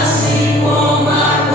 Assim como a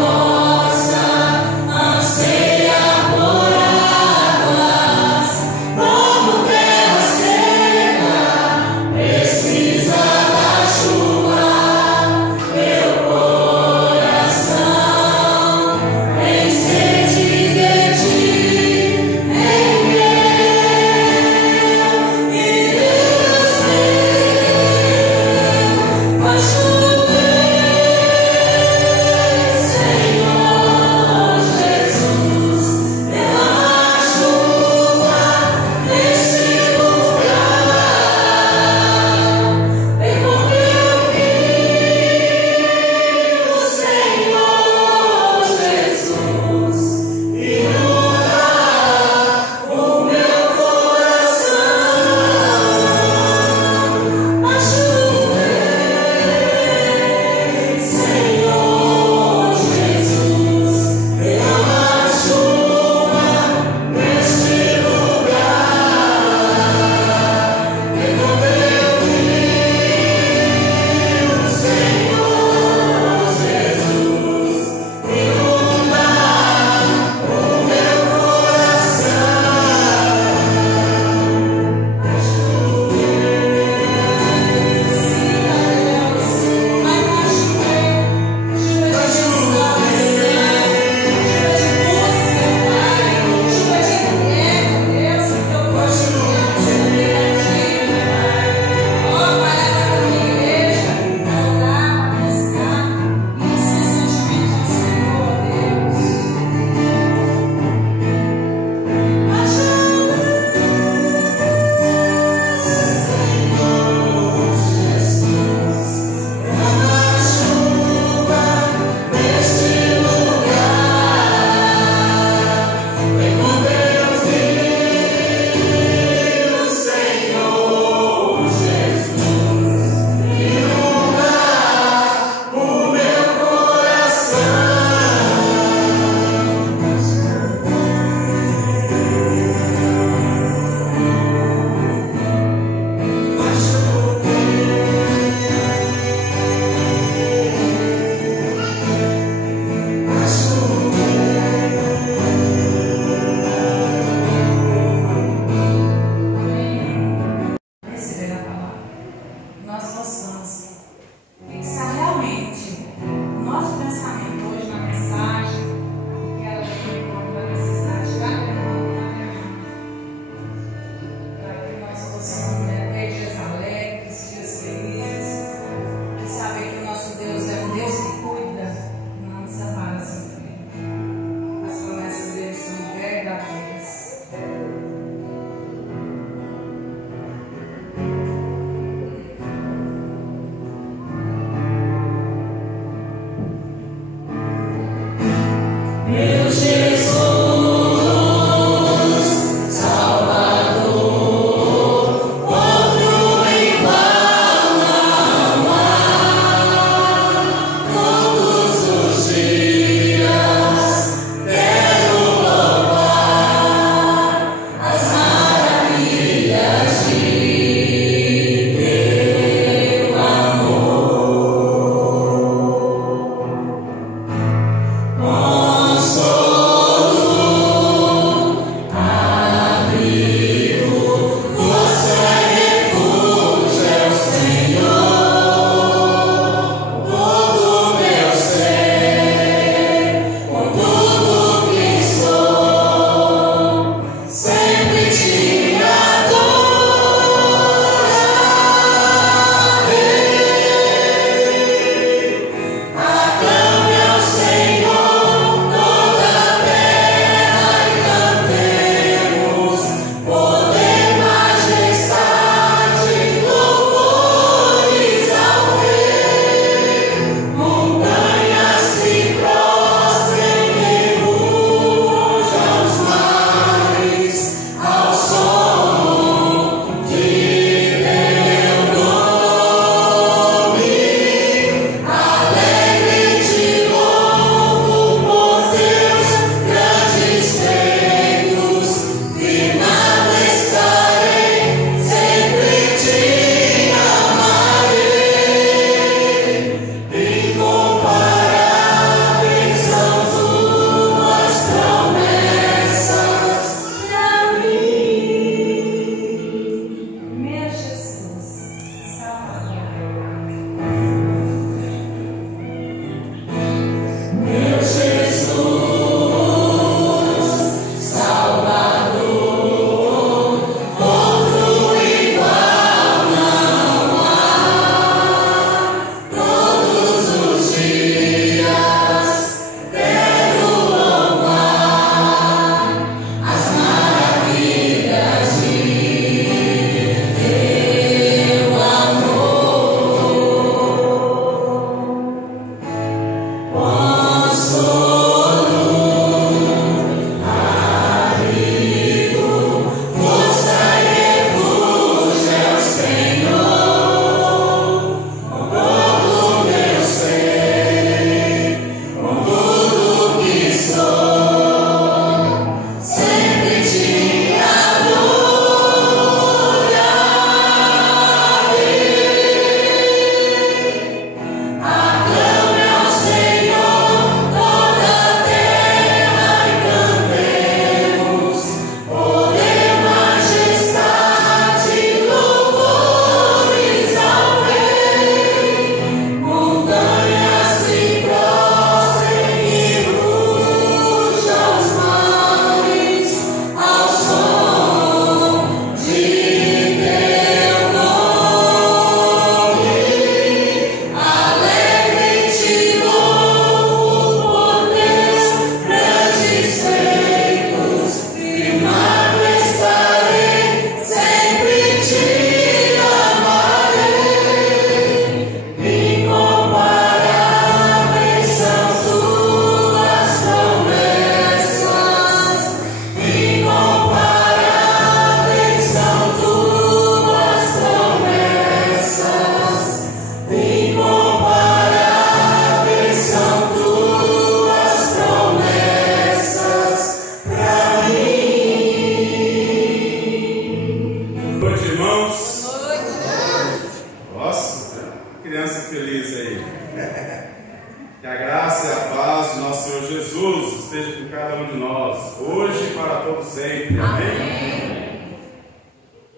Que a graça e a paz do nosso Senhor Jesus esteja com cada um de nós, hoje e para todo sempre. Amém?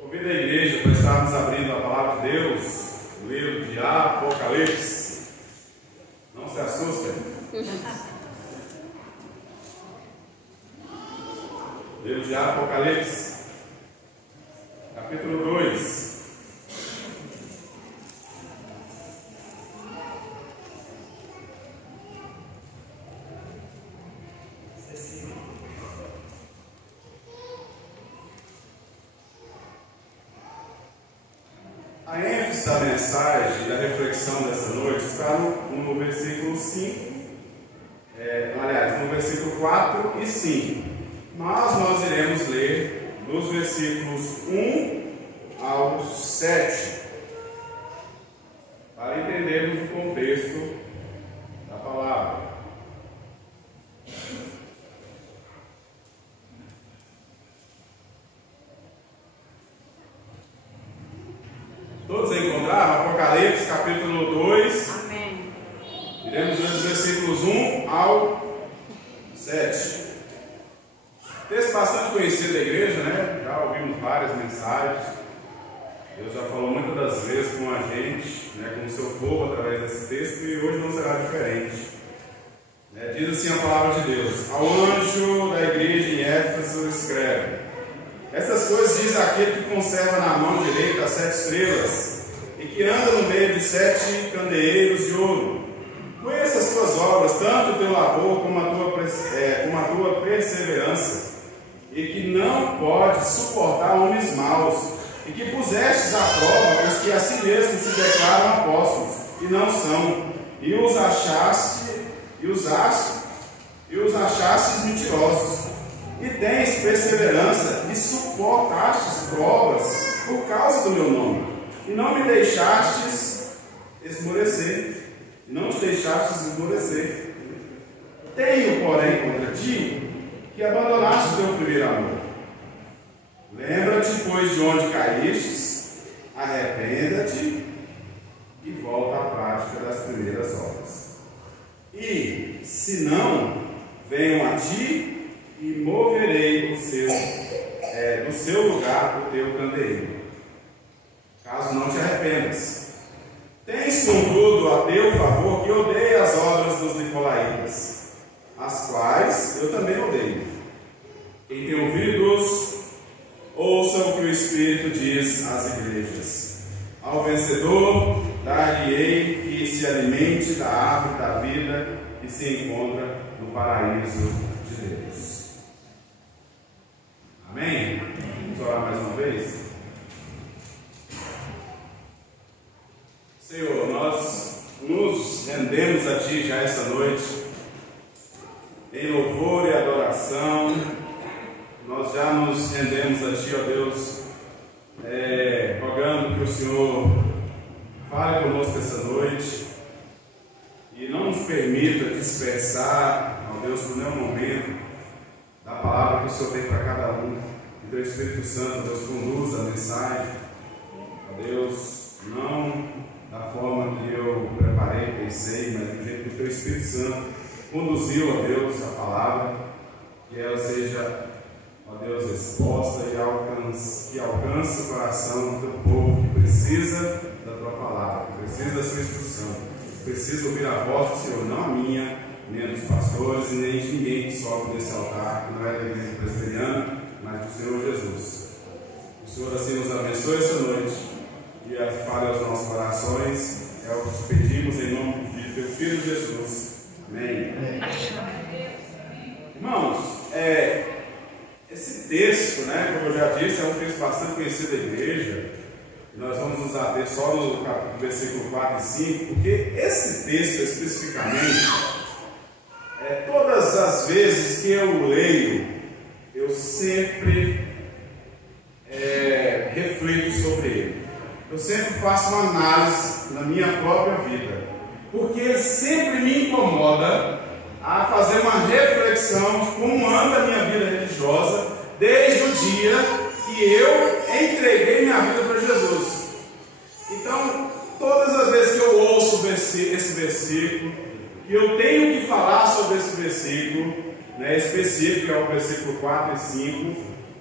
Convido a igreja para estarmos abrindo a palavra de Deus, o livro de Apocalipse. Não se assustem. Livro de Apocalipse, capítulo 2. A ênfase da mensagem, da reflexão dessa noite está no versículo 5, no versículo 4 e 5. Mas nós iremos ler dos versículos 1 ao 7, para entendermos o contexto da palavra. Todos encontraram? Apocalipse capítulo 2. Amém. Iremos ler os versículos 1 ao 7. Texto bastante conhecido da igreja, né? Já ouvimos várias mensagens. Deus já falou muitas das vezes com a gente, né, com o seu povo através desse texto, e hoje não será diferente. Diz assim a palavra de Deus: ao anjo da igreja em Éfeso escreve: essas coisas diz aquele que conserva na mão direita as 7 estrelas e que anda no meio de 7 candeeiros de ouro. Conheça as tuas obras, tanto o teu labor como a tua perseverança, e que não pode suportar homens maus, e que pusestes à prova os que a si mesmos se declaram apóstolos, e não são, e os achastes mentirosos. E tens perseverança, e suportastes provas por causa do meu nome, e não me deixastes esmorecer. Tenho, porém, contra ti, que abandonaste o teu primeiro amor. Lembra-te, pois, de onde caístes, arrependa-te e volta à prática das primeiras obras. E, se não, venham a ti e moverei do seu lugar o teu candeeiro, caso não te arrependas. Tens, contudo, a teu favor que odeia as obras dos nicolaítas, as quais eu também odeio. Quem tem ouvidos, ouça o que o Espírito diz às igrejas. Ao vencedor, dar-lhe-ei que se alimente da árvore da vida que se encontra no paraíso de Deus. Amém? Vamos orar mais uma vez? Senhor, nós nos rendemos a Ti já essa noite, em louvor e adoração. Nós já nos rendemos a Ti, ó Deus, rogando que o Senhor fale conosco essa noite e não nos permita dispersar, ó Deus, por nenhum momento, da palavra que o Senhor tem para cada um. Que Teu Espírito Santo, Deus, conduza a mensagem, ó Deus, não da forma que eu preparei, pensei, mas do jeito que o Teu Espírito Santo conduziu, ó Deus, a palavra, que ela seja, ó Deus, exposta e que alcance o coração do Teu povo que precisa da Tua palavra, que precisa da Sua instrução, que precisa ouvir a voz do Senhor, não a minha, nem a dos pastores e nem de ninguém que sobe nesse altar, que não é da igreja presbiteriana, mas do Senhor Jesus. O Senhor assim nos abençoe essa noite e fale aos nossos corações. É o que te pedimos em nome de Teu Filho Jesus. Amém. Irmãos, esse texto, né, como eu já disse, é um texto bastante conhecido da igreja. E nós vamos nos ater só no versículo 4 e 5, porque esse texto especificamente, todas as vezes que eu leio, eu sempre reflito sobre ele. Eu sempre faço uma análise na minha própria vida, porque ele sempre me incomoda a fazer uma reflexão de como anda a minha vida religiosa desde o dia que eu entreguei minha vida para Jesus. Então, todas as vezes que eu ouço esse versículo, que eu tenho que falar sobre esse versículo, né, específico, é o versículo 4 e 5,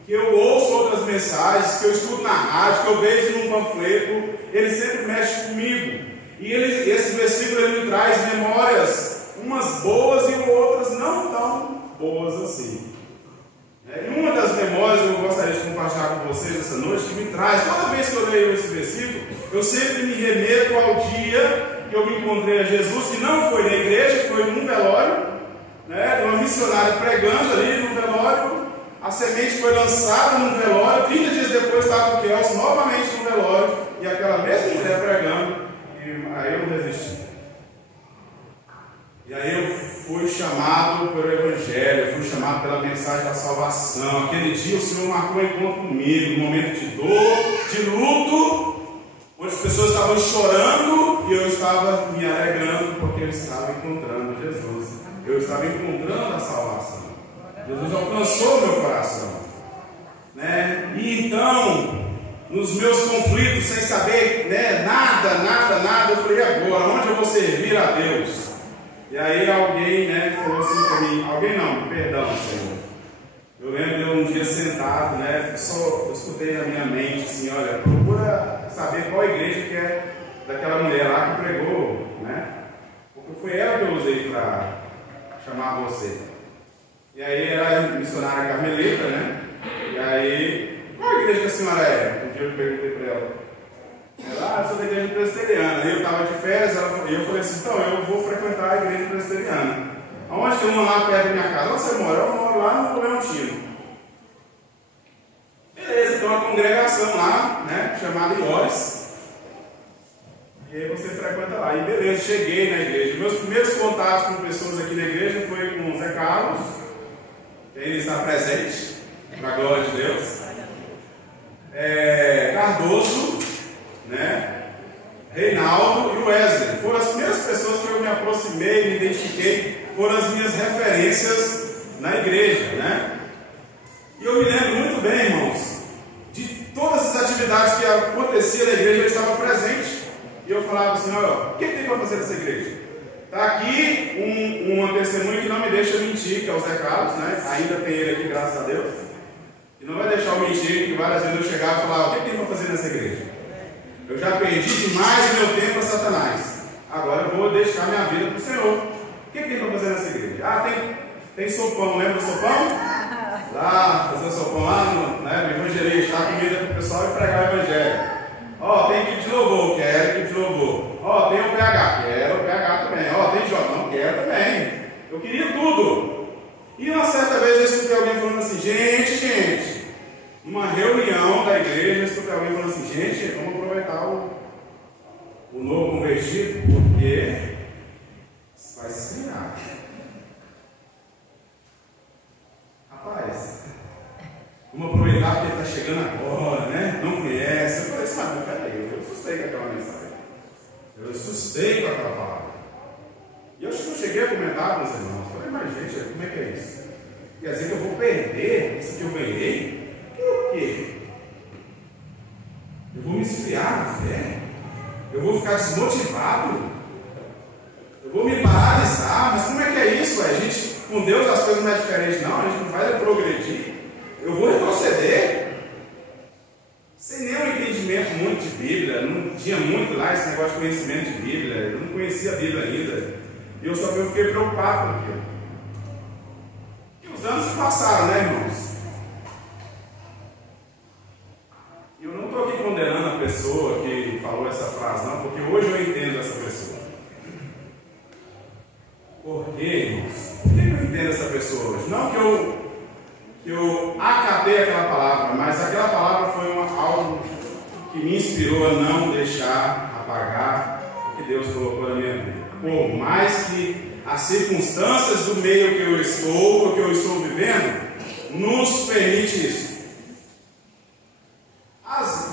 que eu ouço outras mensagens, que eu escuto na rádio, que eu vejo num panfleto, ele sempre mexe comigo. E esse versículo ele me traz memórias, umas boas e outras não tão boas assim. E uma das memórias que eu gostaria de compartilhar com vocês essa noite, que me traz, toda vez que eu leio esse versículo, eu sempre me remeto ao dia que eu me encontrei a Jesus, que não foi na igreja, foi num velório, né, de uma missionária pregando ali no velório. A semente foi lançada num velório, 30 dias depois estava o Kelso novamente no velório, e aquela mesma mulher pregando, e aí eu resisti. E aí eu fui chamado pelo Evangelho, eu fui chamado pela mensagem da salvação. Aquele dia o Senhor marcou um encontro comigo, um momento de dor, de luto, onde as pessoas estavam chorando e eu estava me alegrando porque eu estava encontrando Jesus. Eu estava encontrando a salvação. Jesus alcançou meu coração, né? E então, nos meus conflitos, sem saber, né, nada, eu falei, agora, onde eu vou servir a Deus? E aí alguém, né, falou assim para mim, alguém não, perdão, Senhor. Eu lembro de eu um dia sentado, né, eu escutei na minha mente assim, olha, procura saber qual igreja que é daquela mulher lá que pregou, né? Porque foi ela que eu usei para chamar você. E aí era missionária carmelita, né? E aí, qual igreja que a senhora é? Um dia eu perguntei para ela. Ela, eu sou da igreja presbiteriana. Aí eu estava de férias, e eu falei assim, então eu vou frequentar a igreja presbiteriana. Aonde tem uma lá perto da minha casa? Onde você mora? Eu moro lá no Leontino. Beleza, tem uma congregação lá, né, chamada Iores. E aí você frequenta lá. E beleza, cheguei na igreja. Meus primeiros contatos com pessoas aqui na igreja foi com o Zé Carlos. Ele está presente, para a glória de Deus. Cardoso, né? Reinaldo e o Wesley. Foram as primeiras pessoas que eu me aproximei, me identifiquei, foram as minhas referências na igreja, né? E eu me lembro muito bem, irmãos, de todas as atividades que aconteciam na igreja, eu estava presente. E eu falava assim, olha, o que tem para fazer nessa igreja? Está aqui uma testemunha que não me deixa mentir, que é o Zé Carlos, né? Ainda tem ele aqui, graças a Deus. E não vai deixar eu mentir, que várias vezes eu chegava e falava, o que tem para fazer nessa igreja? Eu já perdi demais meu tempo a Satanás. Agora eu vou dedicar minha vida para o Senhor. O que tem para fazer nessa igreja? Ah, tem sopão, lembra do sopão? Lá, fazer o sopão lá no evangelista, dar comida para o pessoal e pregar o evangelho. Ó, tem equipe de louvor, quero equipe de louvor. Ó, tem o PH, quero o PH também. Ó, tem Jotão, quero também. Eu queria tudo. E uma certa vez eu escutei alguém falando assim, gente, numa reunião da igreja, eu escutei alguém falando assim, gente, vamos aproveitar o novo convertido, porque vai se esfriar. Rapaz, vamos aproveitar porque ele está chegando agora, né? Não conhece. Eu falei assim, mas peraí, eu assustei com aquela mensagem. Eu assustei com aquela palavra. E eu cheguei a comentar com os irmãos. Falei, mas gente, como é que é isso? Quer dizer que eu vou perder isso que eu ganhei? Por quê? Eu vou me esfriar na fé? Eu vou ficar desmotivado? Eu vou me paralisar? Mas como é que é isso? A gente, com Deus as coisas não é diferente, não. A gente não vai progredir. Eu vou retroceder. Sem nenhum entendimento muito de Bíblia, não tinha muito lá esse negócio de conhecimento de Bíblia, eu não conhecia a Bíblia ainda. E eu fiquei preocupado com aquilo. E os anos se passaram, né, irmãos? E eu não estou aqui condenando a pessoa que falou essa frase, não, porque hoje eu entendo essa pessoa. Por quê, irmãos? Por que eu entendo essa pessoa hoje? Não que eu acatei aquela palavra, mas aquela palavra foi algo que me inspirou a não deixar apagar o que Deus colocou na minha vida. Por mais que as circunstâncias do meio que eu estou, ou que eu estou vivendo, nos permite isso.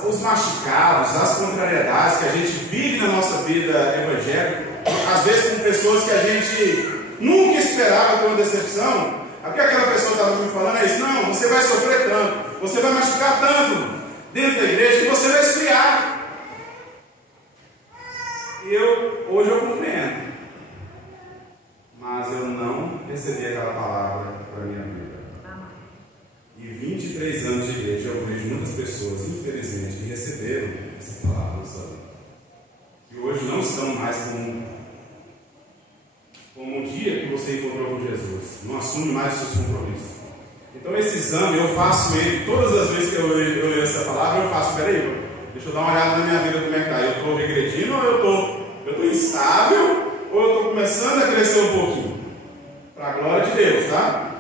Os machucados, as contrariedades que a gente vive na nossa vida evangélica, às vezes com pessoas que a gente nunca esperava ter uma decepção. O que aquela pessoa estava me falando é isso, não, você vai sofrer tanto, você vai machucar tanto dentro da igreja que você vai esfriar. E hoje eu compreendo. mas eu não recebi aquela palavra para a minha vida. E 23 anos de igreja, eu vejo muitas pessoas, infelizmente, que receberam essa palavra na sua vida, que hoje não estão mais como um dia que você encontrou com Jesus, não assume mais os seus compromissos. Então esse exame, eu faço ele, todas as vezes que eu leio essa palavra, eu faço, peraí, deixa eu dar uma olhada na minha vida como é que está. Eu estou regredindo ou eu estou instável, ou eu estou começando a crescer um pouquinho? Para a glória de Deus, tá?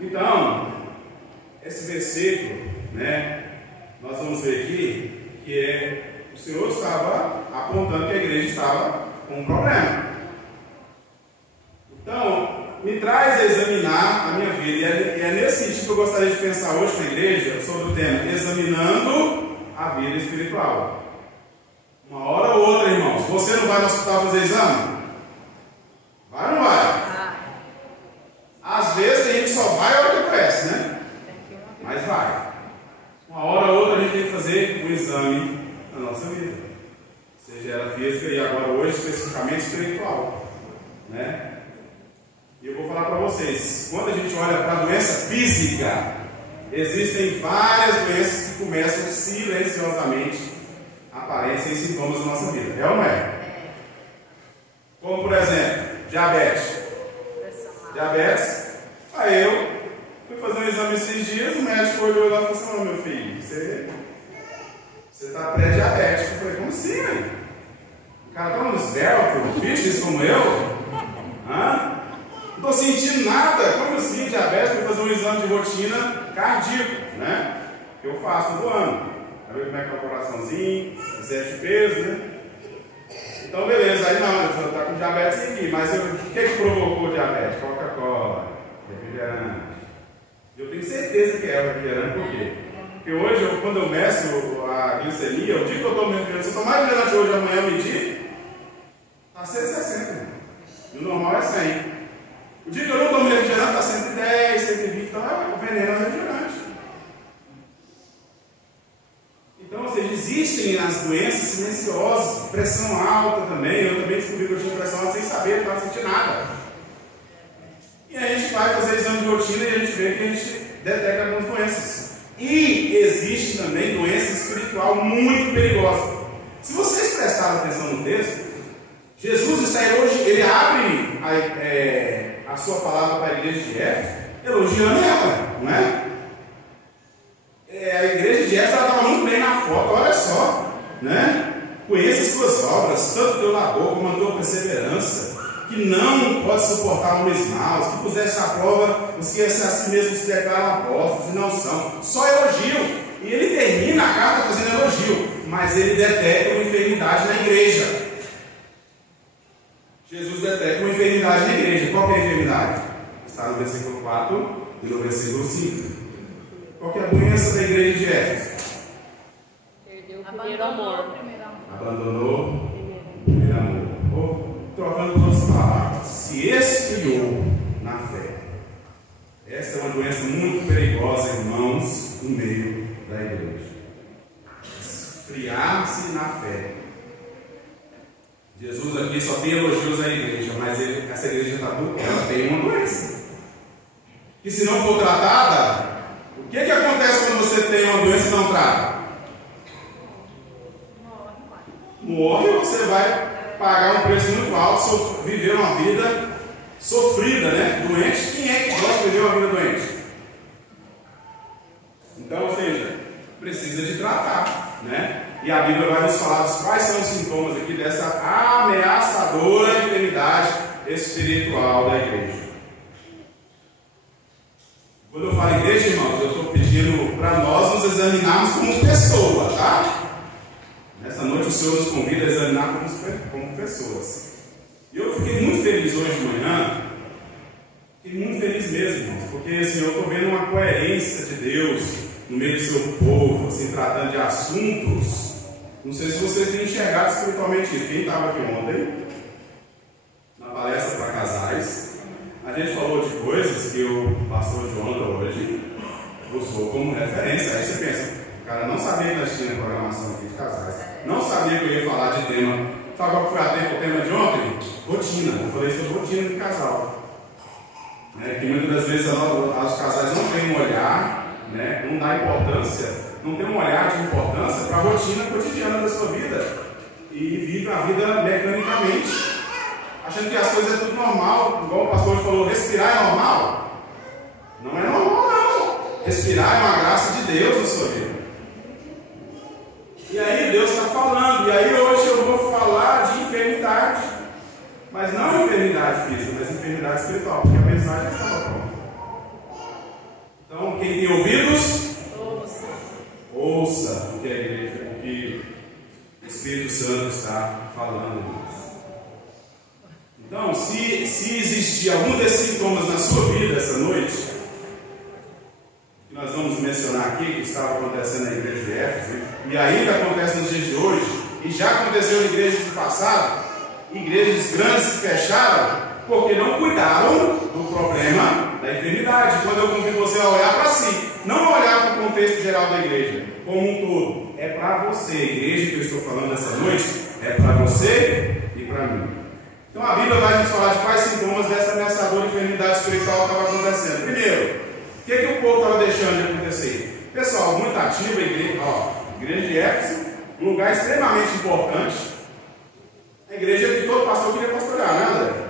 Então, esse versículo, né, nós vamos ver aqui, que o Senhor estava apontando que a igreja estava com um problema. Então, me traz a examinar a minha vida, e é nesse sentido que eu gostaria de pensar hoje na igreja, sobre o tema, examinando a vida espiritual. Uma hora ou outra, irmãos, você não vai no hospital fazer exame? Vai ou não vai? Às vezes a gente só vai a hora que aparece, né? Mas vai. Uma hora ou outra a gente tem que fazer um exame na nossa vida, seja ela física e agora hoje especificamente espiritual, né? E eu vou falar para vocês, quando a gente olha para a doença física, existem várias doenças que começam silenciosamente a aparecer sem sintomas na nossa vida. É ou não é? Como por exemplo, diabetes. Diabetes. Aí eu fui fazer um exame esses dias, o médico olhou lá e falou assim: meu filho, você está pré-diabético. Eu falei: como assim, velho? O cara está no esbelto, fitness como eu? Hã? Não estou sentindo nada. Como assim, diabetes? Fui fazer um exame de rotina cardíaco, né? Que eu faço todo ano. Para ver como é que é o coraçãozinho, excesso de peso, né? Então, beleza. Aí não, você está com diabetes aqui. Mas o que provocou o diabetes? Coca-Cola, refrigerante. Eu tenho certeza que é o refrigerante. Por quê? Porque hoje, quando eu meço a glicemia, o dia que eu tomo refrigerante, se eu tomar refrigerante hoje, amanhã eu medir, está 160. E o normal é 100. O dia que eu não tomo refrigerante está 110, 120, então é o veneno é refrigerante. Então, ou seja, existem as doenças silenciosas, pressão alta também. Eu também descobri que eu tinha pressão alta sem saber, não estava sentindo nada. E aí a gente vai fazer exame de rotina e a gente vê que a gente detecta algumas doenças. E existe também doença espiritual muito perigosa. Se vocês prestaram atenção no texto, Jesus está hoje, ele abre a sua palavra para a igreja de Éfeso, elogiando ela, não é? A igreja de Éfeso estava muito bem na foto, olha só, né? Conheça as suas obras, tanto teu labor como a tua perseverança, que não pode suportar homens maus, que pusesse à prova os que a si mesmos se declaram apóstolos e não são. Só elogio. E ele termina a carta fazendo elogio, mas ele detecta uma enfermidade na igreja. Jesus detecta uma enfermidade na igreja. Qual que é a enfermidade? Está no versículo 4 e no versículo 5. Qual que é a doença da igreja de Éfeso? Perdeu o primeiro amor. Abandonou o primeiro amor. Trocando todas as palavras, se esfriou na fé. Essa é uma doença muito perigosa, irmãos, no meio da igreja. Esfriar-se na fé. Jesus aqui só tem elogios à igreja, mas essa igreja ela tem uma doença. E se não for tratada, o que acontece quando você tem uma doença e não trata? Morre, você vai pagar um preço muito alto, viver uma vida sofrida, né? Doente. Quem é que gosta de viver uma vida doente? Então, ou seja, precisa de tratar, né? E a Bíblia vai nos falar quais são os sintomas aqui dessa ameaçadora enfermidade espiritual da igreja. Quando eu falo igreja, irmãos, eu estou pedindo para nós nos examinarmos como pessoa, tá? Nessa noite o Senhor nos convida a examinar como pessoas. E eu fiquei muito feliz hoje de manhã. Fiquei muito feliz mesmo, irmãos, porque assim, eu estou vendo uma coerência de Deus no meio do seu povo, assim, tratando de assuntos. Não sei se vocês têm enxergado espiritualmente isso. Quem estava aqui ontem, na palestra para casais, a gente falou de coisas que o pastor Jonathan hoje usou como referência. Aí você pensa, o cara não sabia que nós tínhamos programação aqui de casais, não sabia que eu ia falar de tema Sabe qual foi o tema de ontem? Rotina. Eu falei sobre rotina de casal. Que muitas das vezes os casais não têm um olhar, não dá importância, não tem um olhar de importância para a rotina cotidiana da sua vida e vive a vida mecanicamente, achando que as coisas é tudo normal, igual o pastor falou, respirar é normal? Não é normal, não. Respirar é uma graça de Deus na sua vida. E aí Deus está falando, e aí hoje eu vou falar de enfermidade, mas não enfermidade física, mas enfermidade espiritual, porque a mensagem estava pronta. Então, quem tem ouvidos, ouça o que a igreja, o que o Espírito Santo está falando. Então, se existir algum desses sintomas na sua vida essa noite, que nós vamos mencionar aqui, que estava acontecendo na igreja de Éfeso, e ainda acontece nos dias de hoje, e já aconteceu em igrejas do passado, igrejas grandes se fecharam, porque não cuidaram do problema da enfermidade. Quando eu convido você a olhar para si, não olhar para o contexto geral da igreja, como um todo, é para você. A igreja que eu estou falando essa noite é para você e para mim. Então a Bíblia vai nos falar de quais sintomas dessa ameaçadora enfermidade espiritual estava acontecendo. Primeiro, o que o povo estava deixando de acontecer? Pessoal, muito ativo, a igreja de Éfeso, um lugar extremamente importante. A igreja que todo pastor queria pastorear, né, André?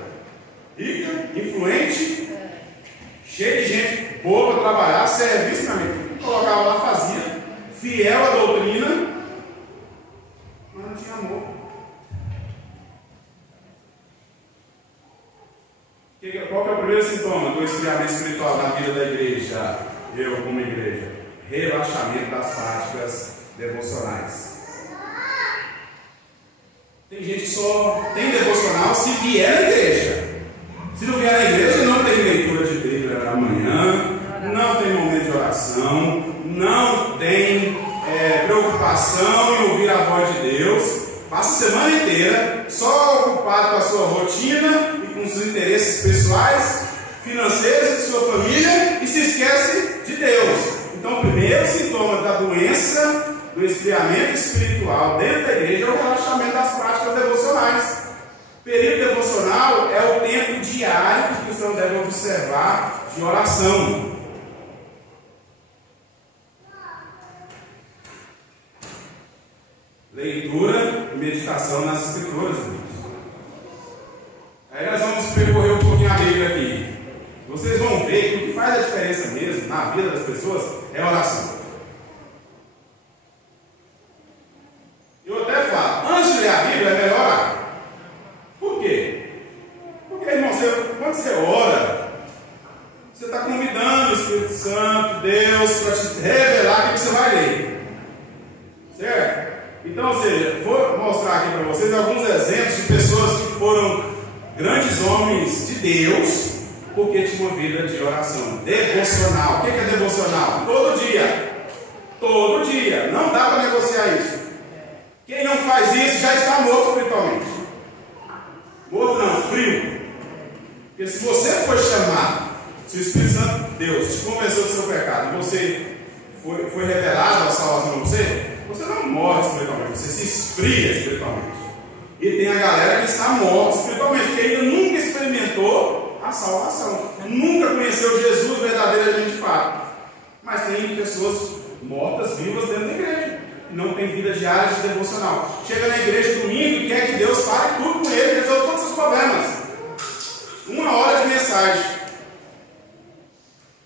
Rica, influente, cheia de gente boa para trabalhar, serviço para mim. Colocava lá, fazia, fiel à doutrina, mas não tinha amor. Qual que é o primeiro sintoma do esfriamento espiritual na vida da igreja? Eu, como igreja, relaxamento das práticas devocionais. Tem gente que só tem devocional se vier na igreja. Se não vier na igreja, não tem leitura de Bíblia na manhã, não tem momento de oração, não tem preocupação em ouvir a voz de Deus. Passa a semana inteira só ocupado com a sua rotina e com os interesses pessoais, financeiros de sua família e se esquece de Deus. Então, o primeiro sintoma da doença do esfriamento espiritual dentro da igreja é o relaxamento das práticas devocionais. O período devocional é o tempo diário que o cristão deve observar de oração. Leitura e meditação nas Escrituras. Aí nós vamos percorrer um pouquinho a Bíblia aqui. Vocês vão ver que o que faz a diferença mesmo na vida das pessoas é a oração. Eu até falo, antes de ler a Bíblia é melhor orar. Por quê? Porque, irmão, quando você ora, você está convidando o Espírito Santo, Deus, para te revelar o que você vai ler. Certo? Então, ou seja, vou mostrar aqui para vocês alguns exemplos de pessoas que foram grandes homens de Deus, porque tinham uma vida de oração devocional. O que é devocional? Todo dia. Todo dia. Não dá para negociar isso. Quem não faz isso já está morto espiritualmente. Morto não, frio. Porque se você for chamado, se o Espírito Santo, Deus, te convenceu do seu pecado, e você foi revelado a salvação para você não morre espiritualmente, você se esfria espiritualmente. E tem a galera que está morta espiritualmente, que ainda nunca experimentou a salvação, nunca conheceu Jesus verdadeiramente de fato. Mas tem pessoas mortas, vivas dentro da igreja, que não tem vida diária de devocional. Chega na igreja domingo e quer que Deus fale tudo com ele, resolve todos os seus problemas. 1 hora de mensagem.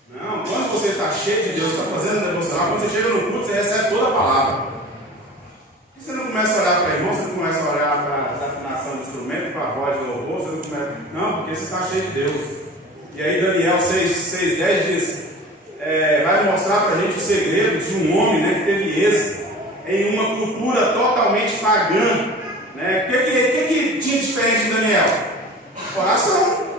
Não, quando você está cheio de Deus, está fazendo devocional, quando você chega no culto, você recebe toda a palavra. E você não começa a olhar para irmão, você não começa a olhar para a desafinação do instrumento, para a voz do louvor, você não começa. Não, porque você está cheio de Deus. E aí Daniel 6:10 diz, vai mostrar para a gente o segredo de um homem, que teve êxito em uma cultura totalmente pagã. O que tinha diferente de Daniel? Oração.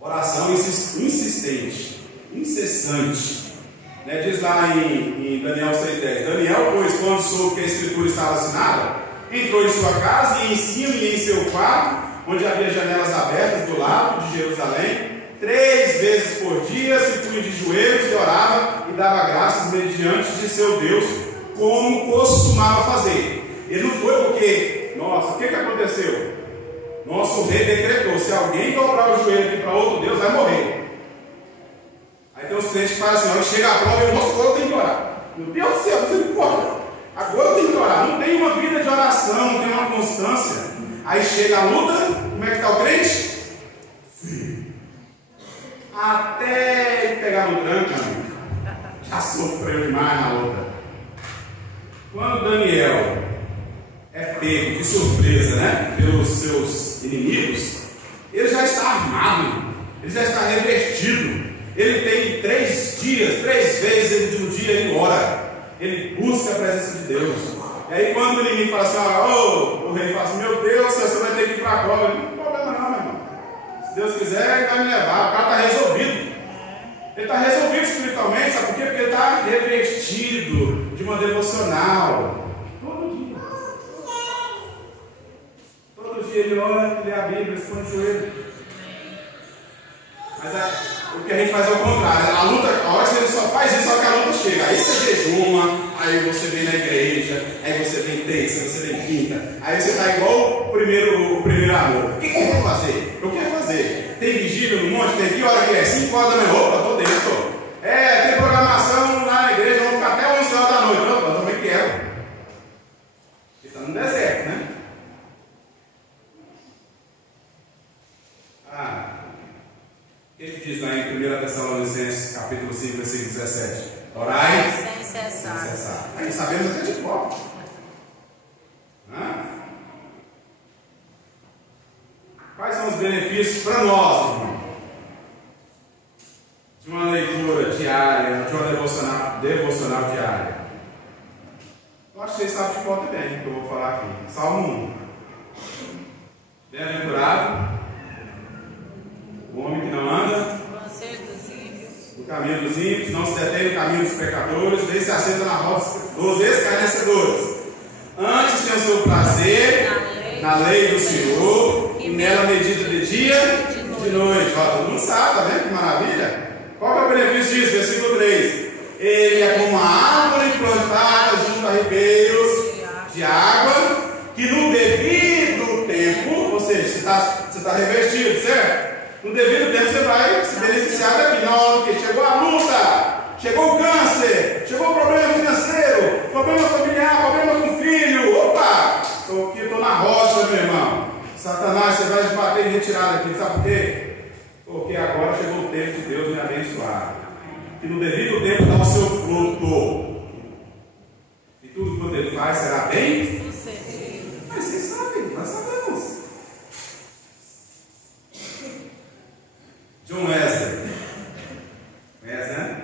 Oração insistente, incessante. Diz lá em Daniel 6:10, Daniel, pois, quando soube que a Escritura estava assinada, entrou em sua casa e em cima e em seu quarto, onde havia janelas abertas do lado de Jerusalém, 3 vezes por dia se punha de joelhos e orava e dava graças mediante de seu Deus como costumava fazer. Ele não foi porque, nossa, o que aconteceu? Nosso rei decretou: se alguém dobrar o joelho aqui para outro Deus, vai morrer. Aí tem uns crentes que falam assim: ó, chega a prova e nossa, agora eu tenho que orar. Meu Deus do céu, você não importa. Agora eu tenho que orar. Não tem uma vida de oração, não tem uma constância. Aí chega a luta, como é que está o crente? Até ele pegar no tranco, amigo, já sofreu demais na luta. Quando Daniel é pego de surpresa, né, pelos seus inimigos, ele já está armado, ele já está revestido. Ele tem 3 dias, 3 vezes no dia ele ora, ele busca a presença de Deus. E aí quando o inimigo fala assim, o rei fala assim: meu Deus, você vai ter que ir para a cova. Ele: não tem problema não, meu irmão. Se Deus quiser, ele vai me levar. O cara está resolvido. Ele está resolvido espiritualmente, sabe por quê? Porque ele está revestido de uma devocional. Todo dia ele ora, lê a Bíblia, esconde o joelho. Mas o que a gente faz é o contrário. A luta, a hora que você só faz isso, só que a luta chega. Aí você jejuma, aí você vem na igreja, aí você vem terça, você vem quinta. Aí você está igual o primeiro amor. O que eu vou fazer? Eu quero fazer. Tem vigília no monte, tem que hora que é? 5 horas da manhã. Opa, estou dentro. Tem programação lá na igreja, vamos ficar até 11 horas da noite. Opa, eu também quero. Porque está no deserto, né? O que diz lá em 1 Tessalonicenses, capítulo 5, versículo 17? Orai sem cessar. Aí sabemos até de qual. Quais são os benefícios para nós, irmão, de uma leitura diária, de uma devocional diária? Eu acho que vocês sabem de qual também, que eu vou falar aqui. Salmo 1. Bem-aventurado o homem que não anda no caminho dos ímpios, não se detém no caminho dos pecadores, nem se assenta na roda dos escarnecedores. Antes tem o seu prazer na lei do Senhor, e nela medita de dia e de noite. Ó, todo mundo sabe, tá vendo que maravilha? Qual que é o benefício disso? Versículo 3. Ele é como uma árvore plantada junto a ribeiros de água, que no devido tempo, ou seja, você está revestido, certo? No devido tempo você vai se beneficiar daqui. Na hora que chegou a luta, chegou o câncer, chegou o problema financeiro, problema familiar, problema com o filho. Opa! Estou na rocha, meu irmão. Satanás, você vai bater e retirar daqui. Sabe por quê? Porque agora chegou o tempo de Deus me abençoar. Que no devido tempo dá o seu fruto. E tudo quanto ele faz será bem sucedido. Mas vocês sabem, nós sabemos. John Wesley, conhece, né?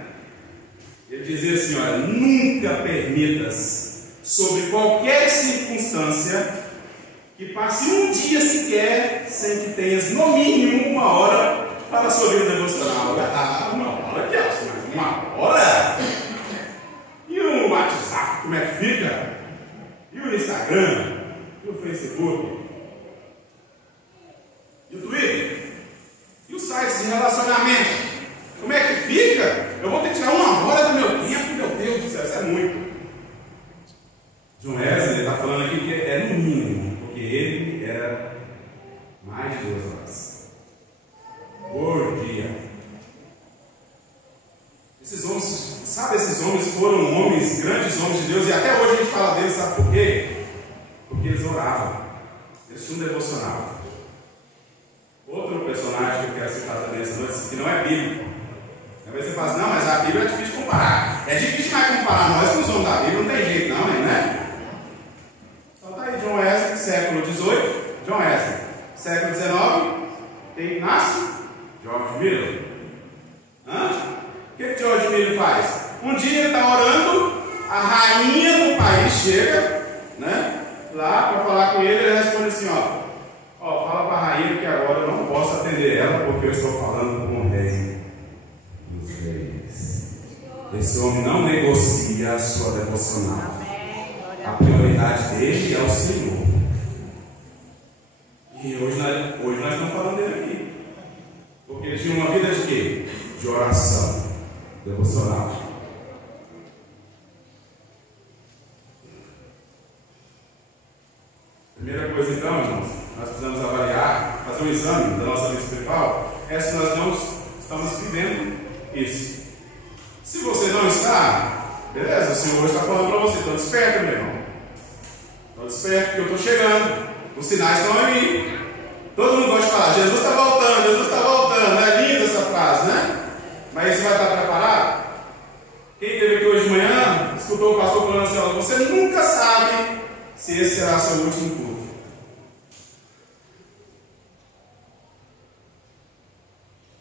Ele dizia assim: olha, nunca permitas, sob qualquer circunstância, que passe um dia sequer sem que tenhas no mínimo 1 hora para a sua vida devocional. Uma hora que é, mas 1 hora? E o WhatsApp, como é que fica? E o Instagram? E o Facebook? E o Twitter? E os sites de relacionamento? Como é que fica? Eu vou ter que tirar 1 hora do meu tempo, meu Deus do céu, isso é muito. John Wesley está falando aqui que é no mínimo, porque ele era mais de 2 horas por dia. Esses homens, sabe, esses homens foram homens, grandes homens de Deus, e até hoje a gente fala deles, sabe por quê? Porque eles oravam, eles tinham um devocional. Outro personagem que eu quero citar também essa noite, que não é bíblico. Às vezes você fala assim: não, mas a Bíblia é difícil de comparar. É difícil mais comparar nós com os homens da Bíblia, não tem jeito não, né? Então tá aí John Wesley, século XVIII. John Wesley, século XIX. Quem nasce? George Miller. O que George Miller faz? Um dia ele está orando, a rainha do país chega, né, lá para falar com ele, ele responde assim: fala para a rainha que agora eu não posso atender ela, porque eu estou falando com o rei dos reis. Esse homem não negocia a sua devocional. A prioridade dele é o Senhor. E hoje nós estamos falando dele aqui, porque ele tinha uma vida de quê? De oração devocional. nós precisamos avaliar, fazer um exame da nossa vida espiritual, é se nós não estamos vivendo isso. Se você não está, beleza, o Senhor está falando para você, estou desperto, meu irmão. Estou desperto porque eu estou chegando. Os sinais estão aí. Todo mundo gosta de falar, Jesus está voltando, Jesus está voltando. É linda essa frase, né? Mas você vai estar preparado? Quem esteve aqui hoje de manhã, escutou o pastor falando assim, ó, você nunca sabe se esse será seu último culto.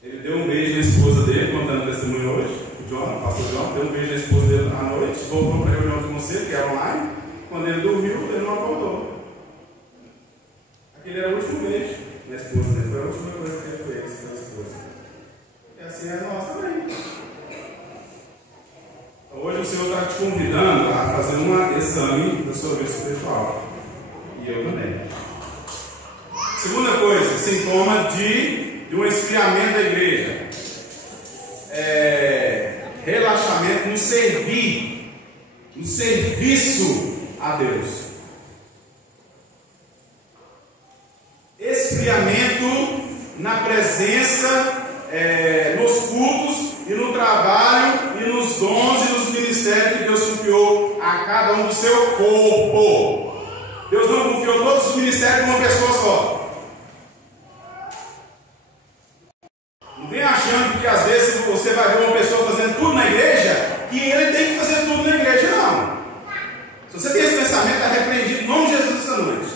Ele deu um beijo na esposa dele, contando testemunho hoje. O pastor João, deu um beijo na esposa dele à noite, voltou para a reunião com você, que era online. Quando ele dormiu, ele não acordou. Aquele era o último beijo na esposa dele, foi a última coisa que ele fez com a esposa. E assim é nós também. Hoje o Senhor está te convidando a fazer um exame da sua vida espiritual. E eu também. Segunda coisa, sintoma de um esfriamento da igreja. Relaxamento no servir, no serviço a Deus. Esfriamento na presença, nos cultos e no trabalho e nos dons e nos ministérios que Deus confiou a cada um do seu corpo. Deus não confiou todos os ministérios numa pessoa só. Não vem achando que às vezes você vai ver uma pessoa fazendo tudo na igreja e ele tem que fazer tudo na igreja, não. Se você tem esse pensamento, está repreendido em nome de Jesus esta noite.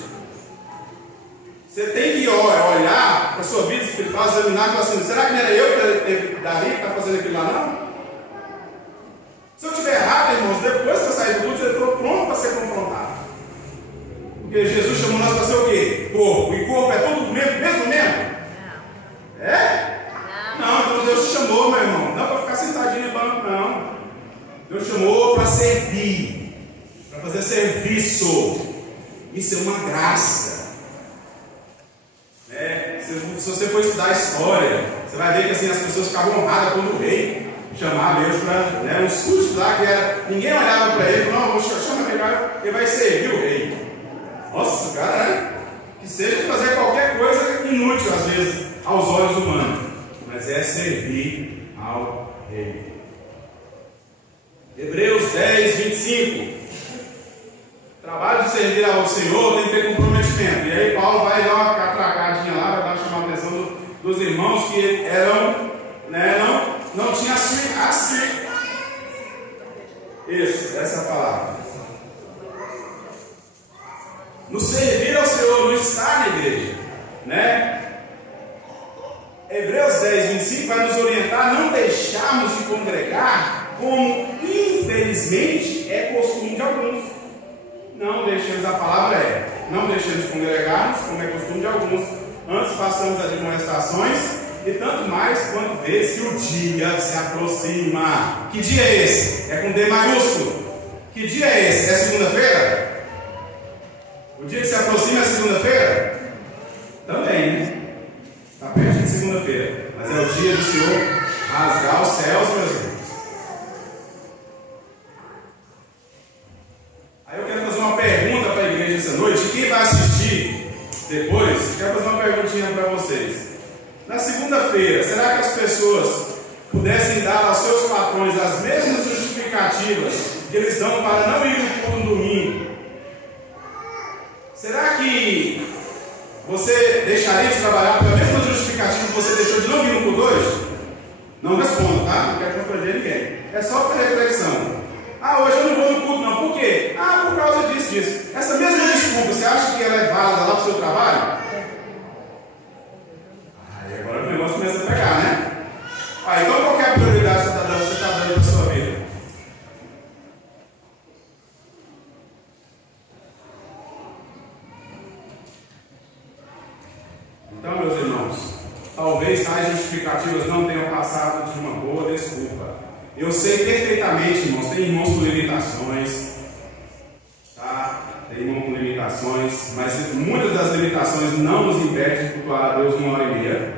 Você tem que olhar para a sua vida espiritual, examinar e falar assim, será que não era eu que Davi está fazendo aquilo lá, não? Se eu estiver errado, irmãos, depois que eu sair do culto, eu estou pronto para ser confrontado. Porque Jesus chamou nós para ser o quê? Corpo. E corpo é todo mesmo membro? É? Não, então Deus te chamou, meu irmão. Não para ficar sentadinho no banco, não. Deus chamou para servir, para fazer serviço. Isso é uma graça. Se você for estudar a história, você vai ver que assim, as pessoas ficavam honradas quando o rei chamava Deus para um susto lá, que era, ninguém olhava para ele e falava, não, vou chamar aquele cara, ele vai servir o rei. Nossa, o cara, né? Que seja fazer qualquer coisa inútil, às vezes, aos olhos humanos, mas é servir ao rei. Hebreus 10, 25. O trabalho de servir ao Senhor tem que ter comprometimento. E aí Paulo vai dar uma catracadinha lá, vai chamar a atenção dos irmãos que eram, não tinha assim. Isso, essa é a palavra. No servir ao Senhor, no estar na igreja, né? Hebreus 10, 25 vai nos orientar a não deixarmos de congregar, como infelizmente é costume de alguns. Não deixemos, a palavra não deixemos de congregarmos, como é costume de alguns. Antes façamos as admoestações, e tanto mais quanto vês que o dia se aproxima. Que dia é esse? É com D maiúsculo. Que dia é esse? É segunda-feira? O dia que se aproxima é segunda-feira? Também, né? Está perto de segunda-feira. Mas é o dia do Senhor rasgar os céus, meus irmãos. Aí eu quero fazer uma pergunta para a igreja essa noite. Quem vai assistir depois, quero fazer uma perguntinha para vocês. Na segunda-feira, será que as pessoas pudessem dar aos seus patrões as mesmas justificativas que eles dão para não ir no culto no domingo? Será que você deixaria de trabalhar pela mesma justificativa que você deixou de não vir no culto hoje? Não responda, tá? Não quero constranger ninguém. É só para reflexão. Hoje eu não vou no culto, não. Por quê? Por causa disso. Essa mesma desculpa, você acha que ela é válida lá para o seu trabalho? E agora o negócio começa a pegar, né? Então qual que é a prioridade que você está dando para a sua vida? Então, meus irmãos, talvez tais justificativas não tenham passado de uma boa desculpa. Eu sei perfeitamente, irmãos, tem irmãos com limitações, tá? Tem irmãos com limitações, mas muitas das limitações não nos impedem de cultuar a Deus 1h30.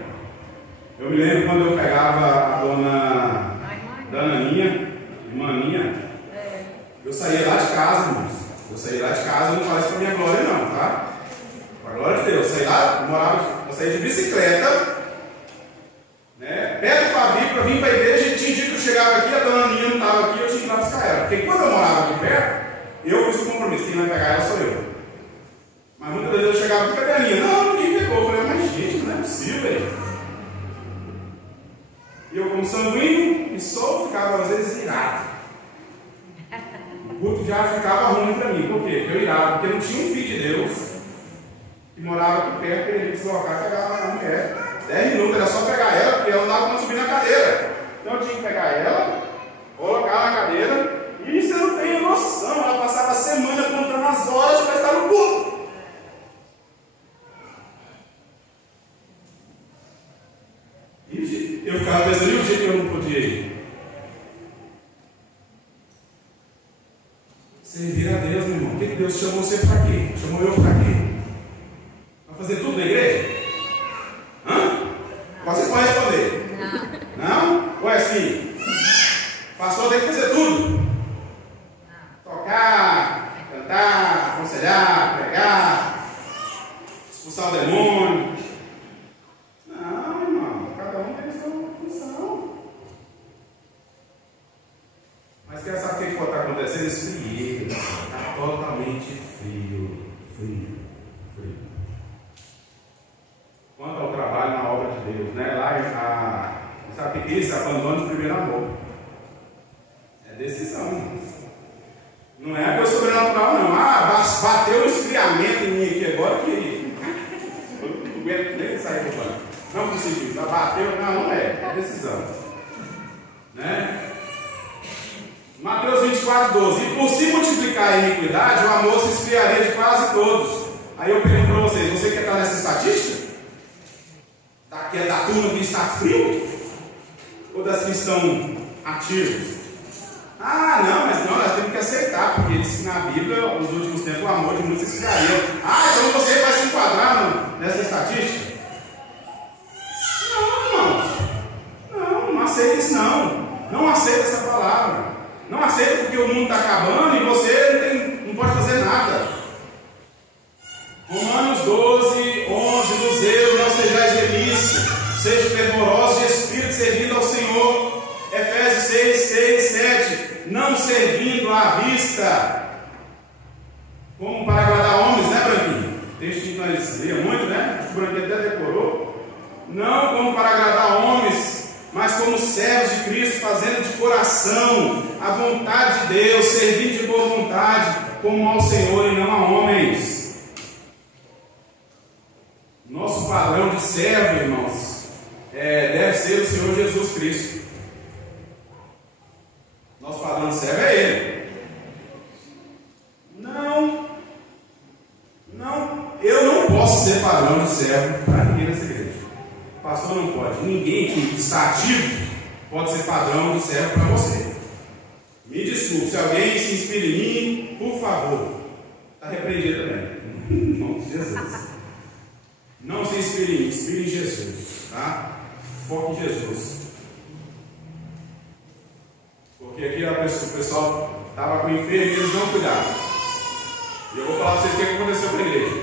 Eu me lembro quando eu pegava a dona Aninha, irmã Aninha, eu saía lá de casa, irmãos. Eu saía lá de casa, não faz para minha glória não, tá? Para a glória de Deus. Eu saí de bicicleta, né, perto do Pavio, para vir para a igreja. E tinha dia que eu chegava aqui, a dona Aninha não estava aqui, eu tinha que ir lá buscar ela. Porque quando eu morava aqui perto, eu fiz o compromisso, quem vai pegar ela sou eu. Mas muitas vezes eu chegava aqui, cadê a Aninha? Não, ninguém pegou. Eu falei, mas gente, não é possível, velho. E eu, como sanguíneo e só ficava às vezes irado. O culto já ficava ruim para mim. Por quê? Porque eu irado, porque não tinha um filho de Deus que morava aqui perto, ele ia deslocar e pegar a mulher. 10 minutos, era só pegar ela, porque ela não dava para subir na cadeira. Então eu tinha que pegar ela, colocar na cadeira, e você não tem noção, ela passava a semana contando as horas para estar no culto. E eu ficava pensando, e o dia que eu não podia ir? Servir a Deus, meu irmão. O que Deus chamou você para quê? Chamou eu para quê? Para fazer tudo na igreja? Hã? Você pode responder. Não? Ou é assim? Pastor tem que fazer tudo. Tocar, cantar, aconselhar, pregar, expulsar o demônio. Não, irmão. Cada um tem a sua função. Mas quer saber o que pode estar acontecendo? Esfriei. Está totalmente frio. Quanto ao trabalho na obra de Deus, né? Lá, sabe o que é isso? Abandono de primeiro amor. É decisão. Não é coisa sobrenatural, não. Bateu um esfriamento em mim aqui agora que não aguento nem sair do banco. Não precisa. Bateu, não é. É decisão. Né? Mateus 24:12. E por se multiplicar a iniquidade, o amor se esfriaria de quase todos. Aí eu pergunto para vocês: você quer estar nessa estatística? Da turma que está frio? Ou das que estão ativos? Não, mas não, nós temos que aceitar, porque diz que na Bíblia, nos últimos tempos, o amor de muitos se esfriaria. Então você vai se enquadrar nessa estatística? Não, irmãos. Não aceita isso não. Não aceita essa palavra. Não aceita porque o mundo está acabando e você não pode fazer nada. Romanos 12:11, no zelo não sejais velhice, sejam fervorosos de espírito, servindo ao Senhor. Efésios 6:7, não servindo à vista, como para agradar homens, né, Branquinho? Texto que nós lemos muito, né? Acho que o Branquinho até decorou. Não como para agradar homens, mas como servos de Cristo, fazendo de coração a vontade de Deus, servindo de boa vontade, como ao Senhor e não a homens. Nosso padrão de servo, irmãos, deve ser o Senhor Jesus Cristo. Nosso padrão de servo é Ele. Eu não posso ser padrão de servo para ninguém nessa igreja. O pastor não pode. Ninguém que está ativo pode ser padrão de servo para você. Me desculpe, se alguém se inspira em mim, por favor, está repreendido também. Em nome de Jesus. Não se inspire em mim, inspire em Jesus, tá? Foque em Jesus. Porque aqui o pessoal estava com enfermo e eles não cuidaram. E eu vou falar para vocês o que aconteceu com a igreja.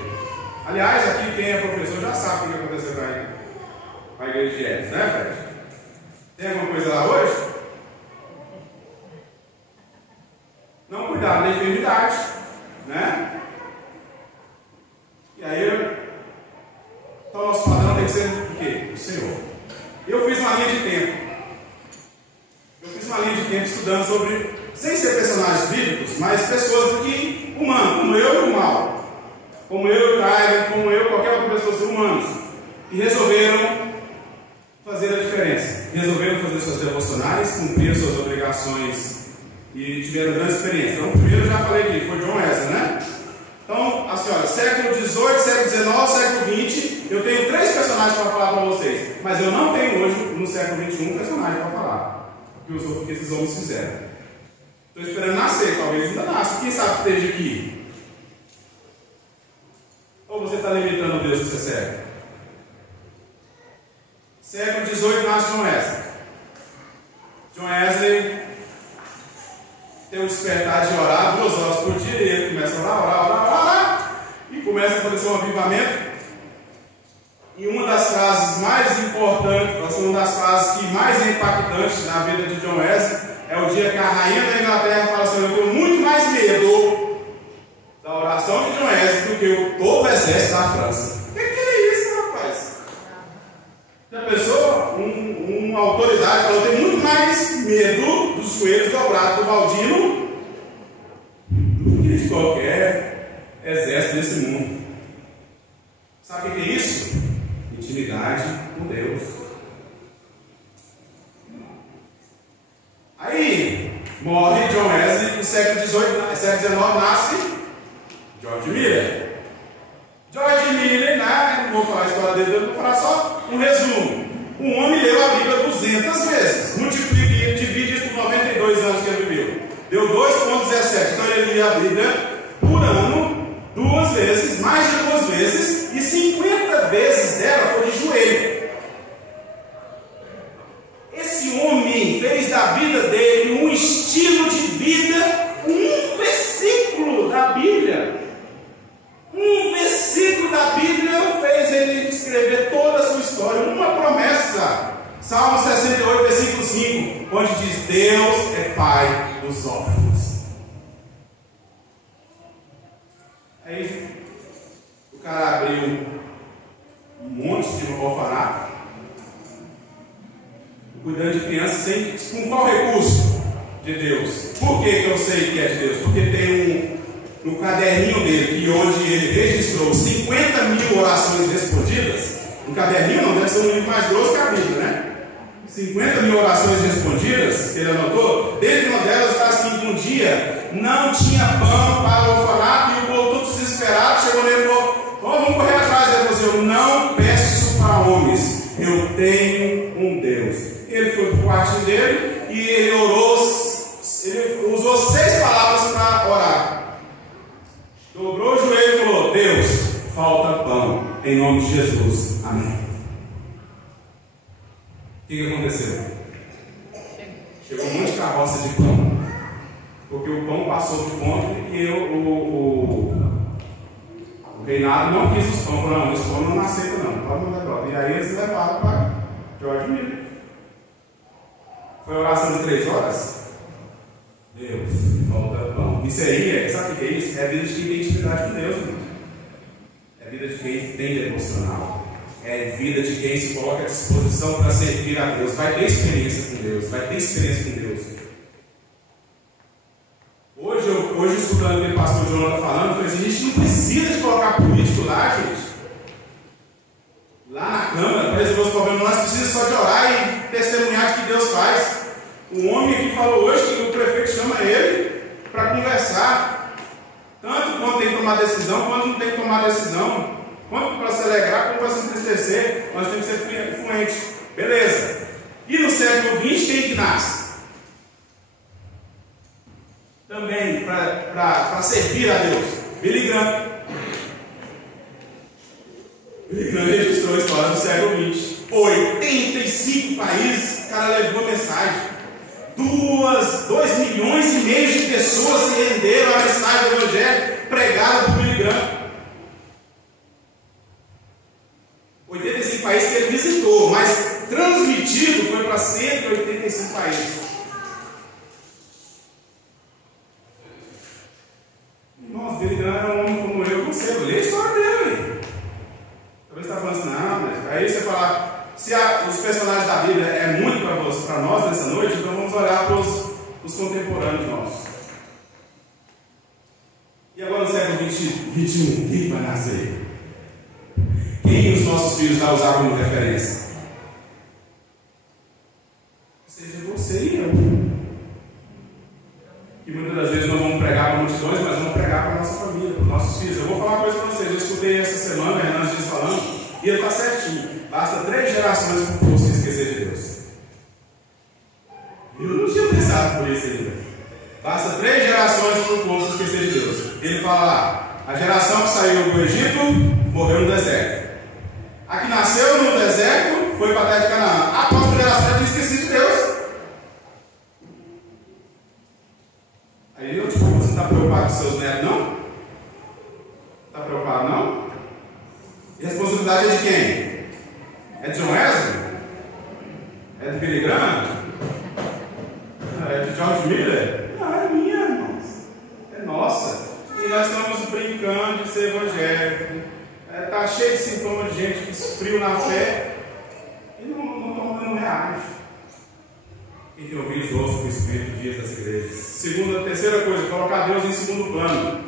Aliás, aqui quem é professor já sabe o que aconteceu com a igreja de Eres, né, Fred? Tem alguma coisa lá hoje? Não cuidaram da enfermidade, né? E aí, então o nosso padrão tem que ser o quê? O Senhor. Eu fiz uma linha de tempo. Estudando sobre, sem ser personagens bíblicos, mas pessoas do que humanos, como eu e o Mal, como eu e o Caio, como eu, qualquer outra pessoa, são humanos, que resolveram fazer a diferença, resolveram fazer suas devocionais, cumprir suas obrigações e tiveram grande experiência. Então, o primeiro eu já falei aqui, foi John Wesley, né? Então, assim, olha, século XVIII, século XIX, século XX, eu tenho 3 personagens para falar para vocês, mas eu não tenho hoje, no século XXI, um personagem para falar. Que esses homens fizeram. Estou esperando nascer, talvez ainda nasça. Quem sabe que esteja aqui? Ou você está limitando o Deus que você serve? Século XVIII nasce John Wesley. John Wesley tem o despertar de orar 2 horas por dia, e ele começa a orar, e começa a acontecer um avivamento. mais importantes, vai ser uma das fases que mais é impactante na vida de John Wesley, é o dia que a rainha da Inglaterra fala assim: eu tenho muito mais medo da oração de John Wesley do que todo o exército da França. O que é isso, rapaz? Já pensou? Uma autoridade falou: eu tenho muito mais medo dos joelhos dobrados do Valdino do que de qualquer exército desse mundo. Sabe o que é isso? Intimidade com Deus. Aí morre John Wesley, no século XIX nasce George Miller. George Miller, não vou falar a história dele, vou falar só um resumo. Um homem leu a Bíblia 200 vezes. Multiplique, divide isso por 92 anos que ele viveu. Deu 2,17. Então ele lia a Bíblia por ano, 2 vezes, mais de 2 vezes, e 50 vezes dela foi de joelho. Esse homem fez da vida dele um estilo de vida, um versículo da Bíblia. Um versículo da Bíblia fez ele escrever toda a sua história, uma promessa. Salmo 68, versículo 5, onde diz: Deus é Pai dos órfãos. Aí o cara abriu um monte de orfanato, cuidando de crianças com qual recurso? De Deus. Por que eu sei que é de Deus? Porque tem no caderninho dele, que onde ele registrou 50 mil orações respondidas. Um caderninho não deve ser um livro mais grosso que a Bíblia, né? 50 mil orações respondidas, que ele anotou. Dentro de uma delas está assim: que um dia não tinha pão para o orfanato, e o povo todo desesperado chegou nele e falou: vamos correr atrás. Ele falou assim: eu não peço para homens, eu tenho um Deus. Ele foi para o quarto dele e ele orou, ele usou 6 palavras para orar. Dobrou o joelho e falou: Deus, falta pão, em nome de Jesus, amém. O que aconteceu? Chegou um monte de carroça de pão, porque o pão passou do ponto e o reinado não quis os pão. Falou: não, esse pão não aceita não, pode mandar embora. E aí eles levaram para George Miller. Foi a oração de 3 horas. Deus, falta pão. Isso aí, sabe o que é isso? É a vida de quem tem intimidade com Deus, irmão. É a vida de quem tem devocional. É a vida de quem se coloca à disposição para servir a Deus. Vai ter experiência com Deus. Vai ter experiência com Deus. Hoje escutando o que o pastor Jonathan falando, eu falei assim: a gente não precisa de colocar político lá, gente. Lá na Câmara, para resolver os problemas, nós precisamos só de orar e testemunhar de que Deus faz. O homem aqui falou hoje que o prefeito chama ele para conversar, tanto quando tem que tomar decisão, quando não tem que tomar decisão, quanto para se alegrar, como para se entristecer. Nós temos que ser fluentes. Beleza. E no século XX, quem que nasce? Também para servir a Deus, Billy Graham. Billy Graham registrou a história do século XX. 85 países, o cara levou a mensagem. 2,5 milhões de pessoas se renderam à mensagem do Evangelho pregada por Billy Graham. 85 países que ele visitou, mas transmitido foi para 185 países. Nossa, Billy Graham era um homem como eu e você. Eu li a história dele. Talvez você está falando assim: não, mas aí você fala. Se os personagens da Bíblia é muito para nós nessa noite, então vamos olhar para os contemporâneos nossos. E agora no século XXI, quem vai nascer? Quem os nossos filhos vão usar como referência? Seja você e eu. Que muitas das vezes não vamos pregar para multidões, mas vamos pregar para a nossa família, para os nossos filhos. Eu vou falar uma coisa para vocês. Eu escutei essa semana, Hernandes Dias falando, e ele está certinho. Basta 3 gerações para o povo se esquecer de Deus. Eu não tinha pensado por isso ainda. Basta 3 gerações para o povo se esquecer de Deus. Ele fala lá: a geração que saiu do Egito morreu no deserto. A que nasceu no deserto foi para a terra de Canaã. A próxima geração já tinha esquecido de Deus. Aí eu, você não está preocupado com seus netos, não? Está preocupado, não? E a responsabilidade é de quem? É de John Wesley? É de Billy Graham? É de George Miller? Não, é minha, irmãos. É nossa. E nós estamos brincando de ser evangélico. Está cheio de sintomas de gente que esfriou na fé e não reage. Quem tem ouvido ouça o Espírito dias das igrejas. Terceira coisa, colocar Deus em segundo plano.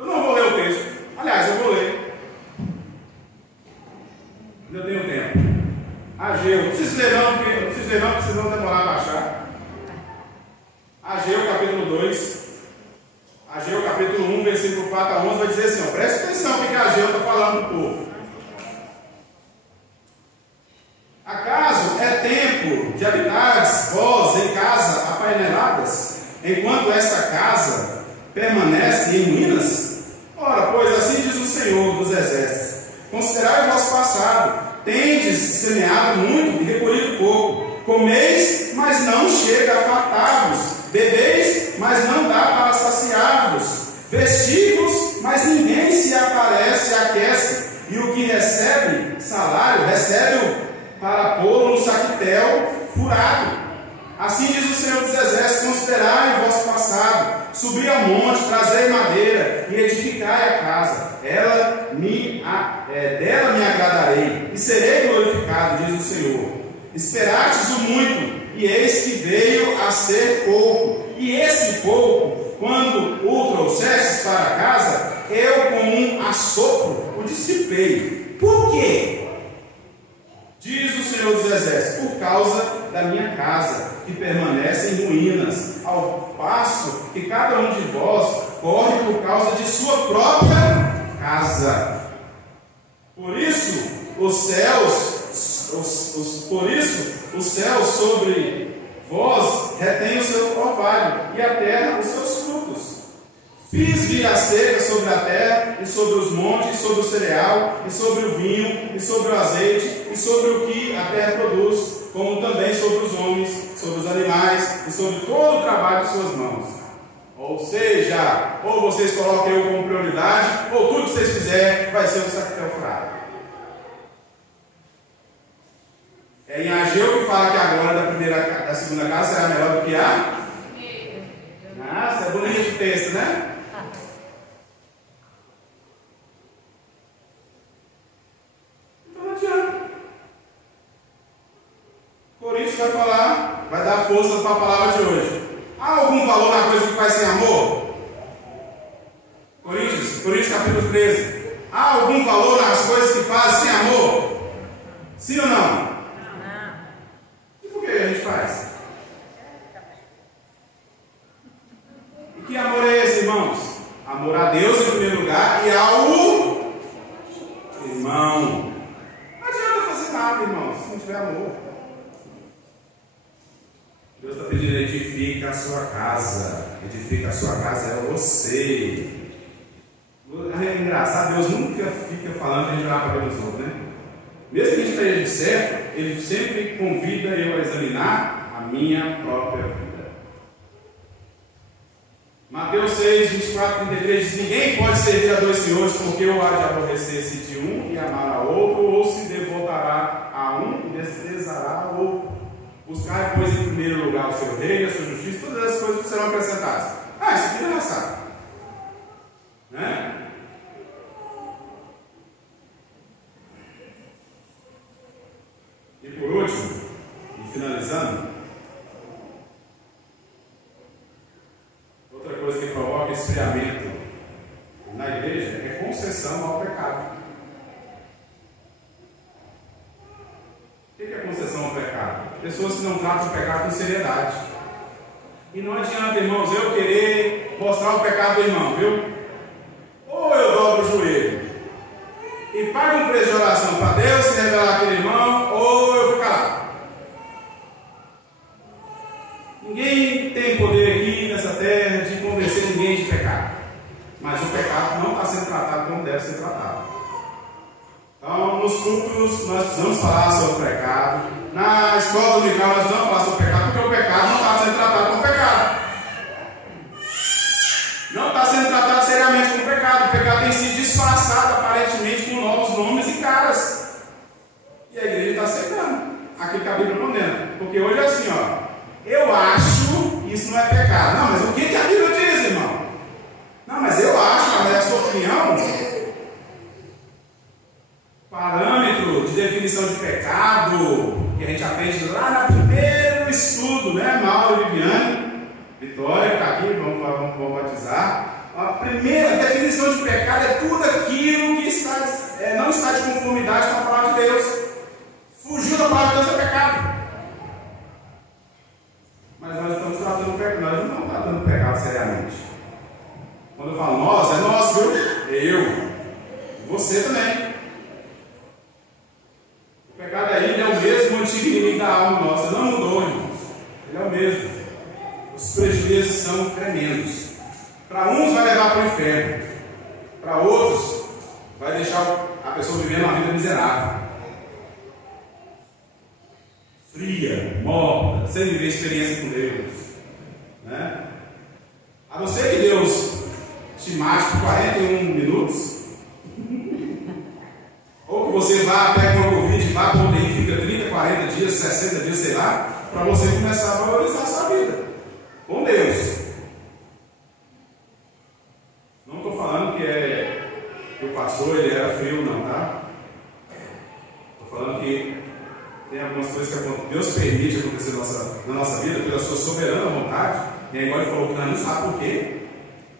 Eu não vou ler o texto. Aliás, eu vou ler. Ainda tenho tempo. Ageu. Não preciso ler não, porque senão demorar a baixar. Ageu capítulo 2. Ageu capítulo 1, versículo 4 a 11 vai dizer assim, ó, preste atenção o que Ageu está falando do povo. Acaso é tempo de habitares vós em casa apaineladas, enquanto esta casa permanece em ruínas? Ora, pois assim diz o Senhor dos Exércitos: considerai o vosso passado, tendes semeado muito e recolhido pouco, comeis, mas não chega a fartar-vos, bebeis, mas não dá para saciar-vos, vestivos, mas ninguém se aparece e aquece, e o que recebe salário, recebe-o para pô-lo no saquitel furado. Assim diz o Senhor dos Exércitos: considerai o vosso passado, subi ao monte, trazei madeira e edificai a casa, dela me agradarei e serei glorificado, diz o Senhor. Esperastes o muito, e eis que veio a ser pouco, e esse pouco, quando o trouxestes para casa, eu com um assopro o dissipei. Por quê? Diz o Senhor dos Exércitos: por causa da minha casa, que permanece em ruínas, ao passo que cada um de vós corre por causa de sua própria casa. Por isso, os céus sobre vós retêm o seu orvalho, e a terra os seus frutos. Fiz vir a seca sobre a terra, e sobre os montes, e sobre o cereal, e sobre o vinho, e sobre o azeite, e sobre o que a terra produz, como também sobre os homens, sobre os animais, e sobre todo o trabalho de suas mãos. Ou seja, ou vocês coloquem eu como prioridade, ou tudo que vocês fizerem vai ser um saquitel furado. É em Ageu que fala que a glória da segunda casa será melhor do que a? Nossa, é bonito de texto, né? Então não adianta. Coríntios vai falar, vai dar força para a palavra de hoje. Há algum valor na coisa que faz sem amor? Coríntios capítulo 13. Há algum valor nas coisas que fazem sem amor? Sim ou não? E por que a gente faz? E que amor é esse, irmãos? Amor a Deus em primeiro lugar e ao irmão. Não adianta fazer nada, irmãos, se não tiver amor. Deus está pedindo: edifica a sua casa. Edifica a sua casa é você. É engraçado, Deus nunca fica falando que a gente vai para Deus outros, né? Mesmo que a gente esteja certo, Ele sempre convida eu a examinar a minha própria vida. Mateus 6, 24, 33 diz: ninguém pode servir a dois senhores, porque ou há de aborrecer-se de um e amar a outro, ou se devotará a um e desprezará a outro. Buscar, pois, em primeiro lugar o seu reino, a sua justiça, todas as coisas que serão acrescentadas. Isso aqui não é sabe, né? E por último, e finalizando, outra coisa que provoca esfriamento na igreja é concessão ao pecado. O que é concessão ao pecado? Pessoas que não tratam o pecado com seriedade. E não adianta, irmãos, eu querer mostrar o pecado do irmão, viu? Ou eu dobro o joelho e pago um preço de oração para Deus se revelar aquele irmão, ou eu fico calado. Ninguém tem poder aqui nessa terra de convencer ninguém de pecado. Mas o pecado não está sendo tratado como deve ser tratado. Então, nos cultos nós precisamos falar sobre o pecado. Na escola dominical nós precisamos falar sobre o pecado, porque o pecado não está sendo tratado como pecado. Não está sendo tratado seriamente como pecado. O pecado tem sido disfarçado aparentemente com novos nomes e caras. E a igreja está não é pecado. Não, mas o que a Bíblia diz, irmão? Não, mas eu acho, mas é a sua opinião. Parâmetro de definição de pecado, que a gente aprende lá no primeiro estudo, né? Mauro e Viviane, Vitória, está aqui, vamos batizar. A primeira definição de pecado é tudo aquilo que não está de conformidade com a palavra de Deus. Fugiu da palavra de Deus é pecado. Mas nós estamos tratando pecado, nós não estamos tratando pecado seriamente. Quando eu falo nós, é nós, viu? Eu, você também. O pecado aí é o mesmo antigo inimigo da alma nossa, não mudou, irmãos. Ele é o mesmo. Os prejuízos são tremendos. Para uns vai levar para o inferno, para outros vai deixar a pessoa vivendo uma vida miserável, fria, morta, sem viver experiência com Deus, né? A não ser que Deus te mate por 41 minutos, ou que você vá, pega uma Covid, vá para onde fica 30, 40 dias, 60 dias, sei lá, para você começar a valorizar a sua vida com Deus. Não estou falando que o pastor ele era frio, não, tá? Estou falando que tem algumas coisas que Deus permite acontecer na nossa vida pela sua soberana vontade. E aí agora ele falou que nós não sabemos por quê.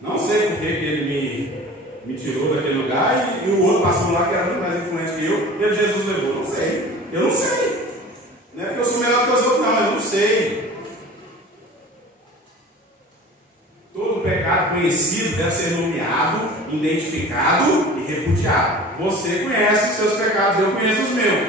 Não sei por que ele me tirou daquele lugar e o outro pastor lá que era muito mais influente que eu, ele Jesus levou. Não sei. Eu não sei. Não é porque eu sou melhor que os outros, não, eu não sei. Todo pecado conhecido deve ser nomeado, identificado e repudiado. Você conhece os seus pecados, eu conheço os meus.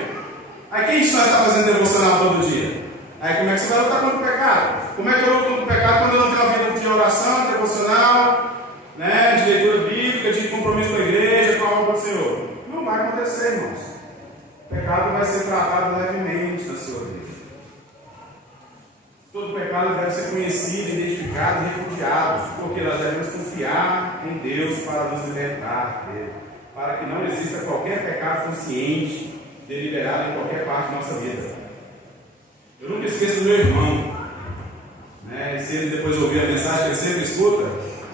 Aí quem nós está fazendo devocional todo dia? Aí como é que você vai lutar contra o pecado? Como é que eu luto contra o pecado quando eu não tenho uma vida de oração, devocional, né, de leitura bíblica, de compromisso com a igreja, com a obra do Senhor? Não vai acontecer, irmãos. O pecado vai ser tratado levemente na sua vida. Todo pecado deve ser conhecido, identificado e repudiado, porque nós devemos confiar em Deus para nos libertar dele, para que não exista qualquer pecado consciente, deliberado em qualquer parte da nossa vida. Eu nunca esqueço do meu irmão, né? E se ele depois ouvir a mensagem que ele sempre escuta,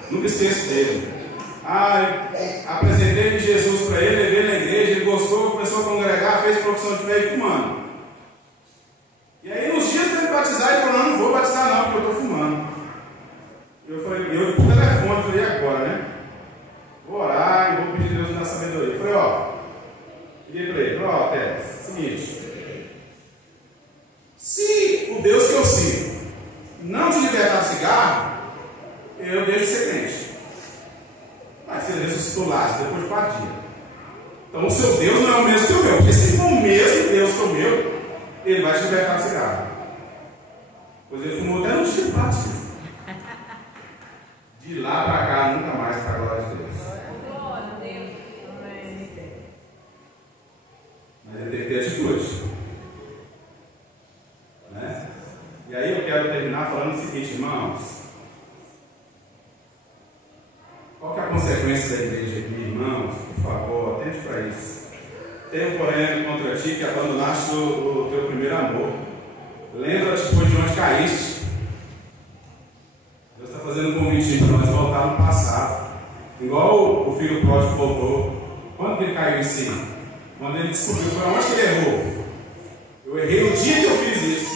nunca esqueço dele. Apresentei Jesus para ele, levei na igreja, ele gostou, começou a congregar, fez profissão de fé e fumando. E aí nos dias dele batizar, ele falou: não vou batizar não, porque eu estou fumando. Eu falei, eu por telefone, falei, e agora, né? Vou orar e vou pedir a Deus me dar sabedoria. Eu falei, pedi para ele, Teres, seguinte, se o Deus que eu sigo não te libertar do cigarro, eu deixo de ser crente. Mas se ele ressuscitou lá, depois de 4 dias. Então o seu Deus não é o mesmo que o meu, porque se for o mesmo Deus que o meu, ele vai te libertar do cigarro. Pois ele fumou até no dia do batismo. De lá para cá, nunca mais, para a glória de Deus. Mas ele tem que ter atitude, né? E aí eu quero terminar falando o seguinte, irmãos. Qual que é a consequência da igreja aqui, irmãos? Por favor, atente para isso. Tenho, porém, contra ti que abandonaste o teu primeiro amor. Lembra-te, pois, de onde caíste. Deus está fazendo um convite para nós voltar no passado. Igual o filho pródigo voltou. Quando que ele caiu em si? Quando ele descobriu, foi onde que ele errou. Eu errei no dia que eu fiz isso.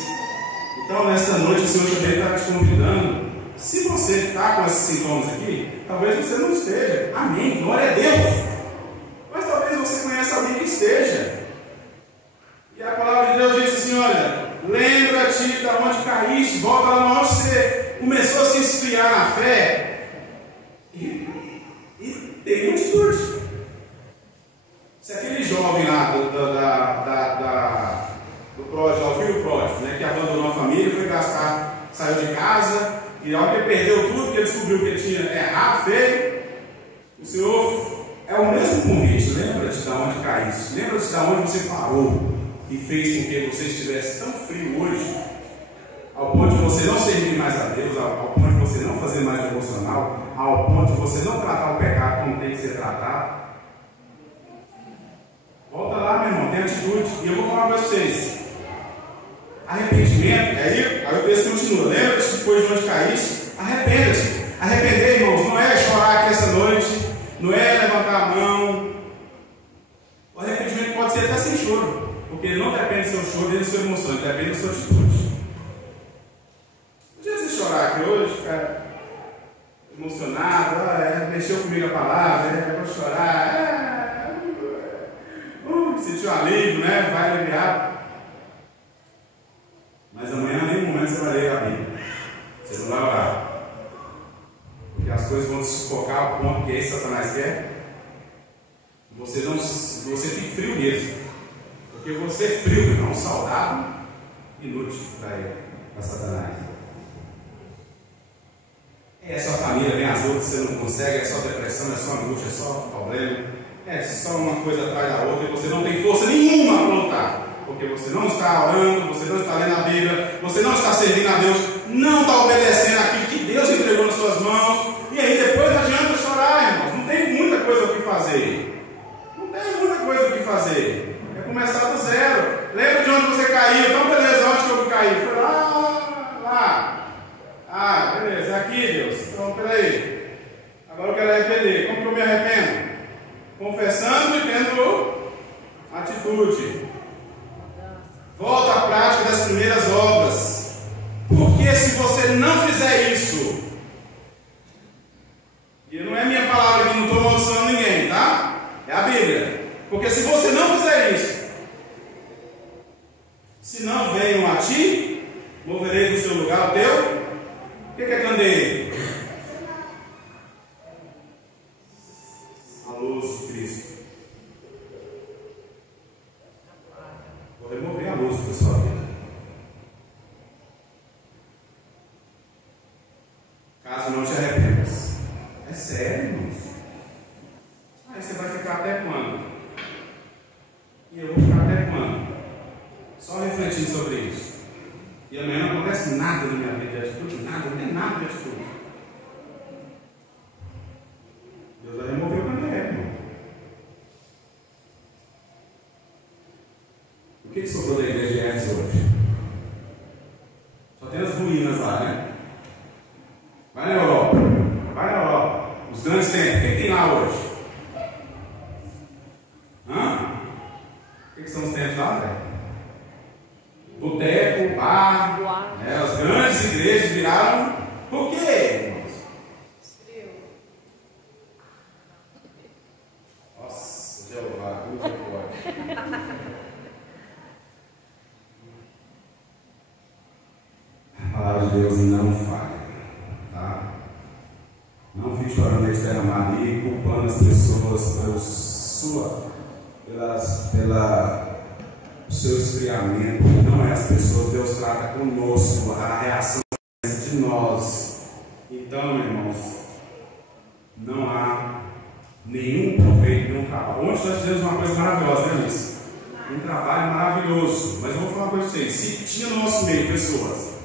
Então, nesta noite, o Senhor também está te convidando. Se você está com esses sintomas aqui, talvez você não esteja. Amém, glória a Deus. Mas talvez você conheça alguém que esteja. E a palavra de Deus diz assim, olha, lembra-te de onde caíste, volta lá onde você começou a se esfriar na fé. E tem uma atitude. Se aquele jovem lá do pródigo, o filho pródigo, né, que abandonou a família, foi gastar, saiu de casa, e ao que ele perdeu tudo, que ele descobriu que ele tinha errado, feio, o Senhor é o mesmo convite. Lembra-te de onde caíste, lembra-te de onde você parou e fez com que você estivesse tão frio hoje, ao ponto de você não servir mais a Deus, ao ponto de você não fazer mais devocional, ao ponto de você não tratar o pecado como tem que ser tratado. Volta lá, meu irmão, tem atitude. E eu vou falar para vocês, Arrependimento, aí o texto continua. Lembra-te depois de onde caíste, arrependa-te. Arrepender, irmãos, não é chorar aqui essa noite, não é levantar a mão. O arrependimento pode ser até sem choro, porque ele não depende do seu choro nem da sua emoção, ele depende da sua atitude. Podia você chorar aqui hoje, ficar emocionado, mexeu comigo a palavra, vou chorar, sentiu alívio, né? Vai aliviar. Mas amanhã, em nenhum momento, você vai ler a Bíblia. Você não vai orar. Porque as coisas vão te sufocar ao ponto que esse Satanás quer. Você fica frio mesmo. Porque você é frio, irmão, saudável, inútil para Satanás. É só família, vem as lutas, você não consegue, é só depressão, é só angústia, é só problema, é só uma coisa atrás da outra e você não tem força nenhuma para lutar. Porque você não está orando, você não está lendo a Bíblia, você não está servindo a Deus, não está obedecendo aquilo que Deus entregou nas suas mãos. E aí depois não adianta chorar, irmãos. Não tem muita coisa o que fazer. Não tem muita coisa o que fazer. É começar do zero. Lembra de onde você caiu? Então beleza, onde que eu caí? Foi lá. Ah, beleza, é aqui, Deus. Então peraí. Agora eu quero arrepender. Como que eu me arrependo? Confessando e tendo atitude. Volta à prática das primeiras obras. Porque se você não fizer isso, e não é minha palavra que não estou amaldiçoando ninguém, tá? É a Bíblia. Porque se você não fizer isso, se não venham a ti, moverei do seu lugar o teu. O que é candeeiro? A luz de Cristo. Vou remover a luz da sua vida. Caso não te arrependas. É sério, irmãos? Aí você vai ficar até quando? E eu vou ficar até quando? Só refletindo sobre isso. E amanhã não acontece nada na minha vida de atitude, nada, não tem nada de atitude. Deus vai remover o candeeiro, irmão. O que sobrou da igreja de Éfeso hoje? Só tem as ruínas lá, né? Vai na Europa. Os grandes templos, quem tem lá hoje? O que são os templos lá, velho? Boteco, bar, as grandes igrejas viraram. Por quê, irmãos? Nossa, Jeová, misericórdia. A palavra de Deus não falha, tá? Não fique chorando nesse derramar ali, culpando as pessoas pelo seu esfriamento. Não é as pessoas, Deus trata conosco, a reação de nós. Então, irmãos, não há nenhum proveito, nenhum trabalho. Ontem nós fizemos uma coisa maravilhosa, né, Alice? Um trabalho maravilhoso. Mas eu vou falar uma coisa para vocês: se tinha no nosso meio pessoas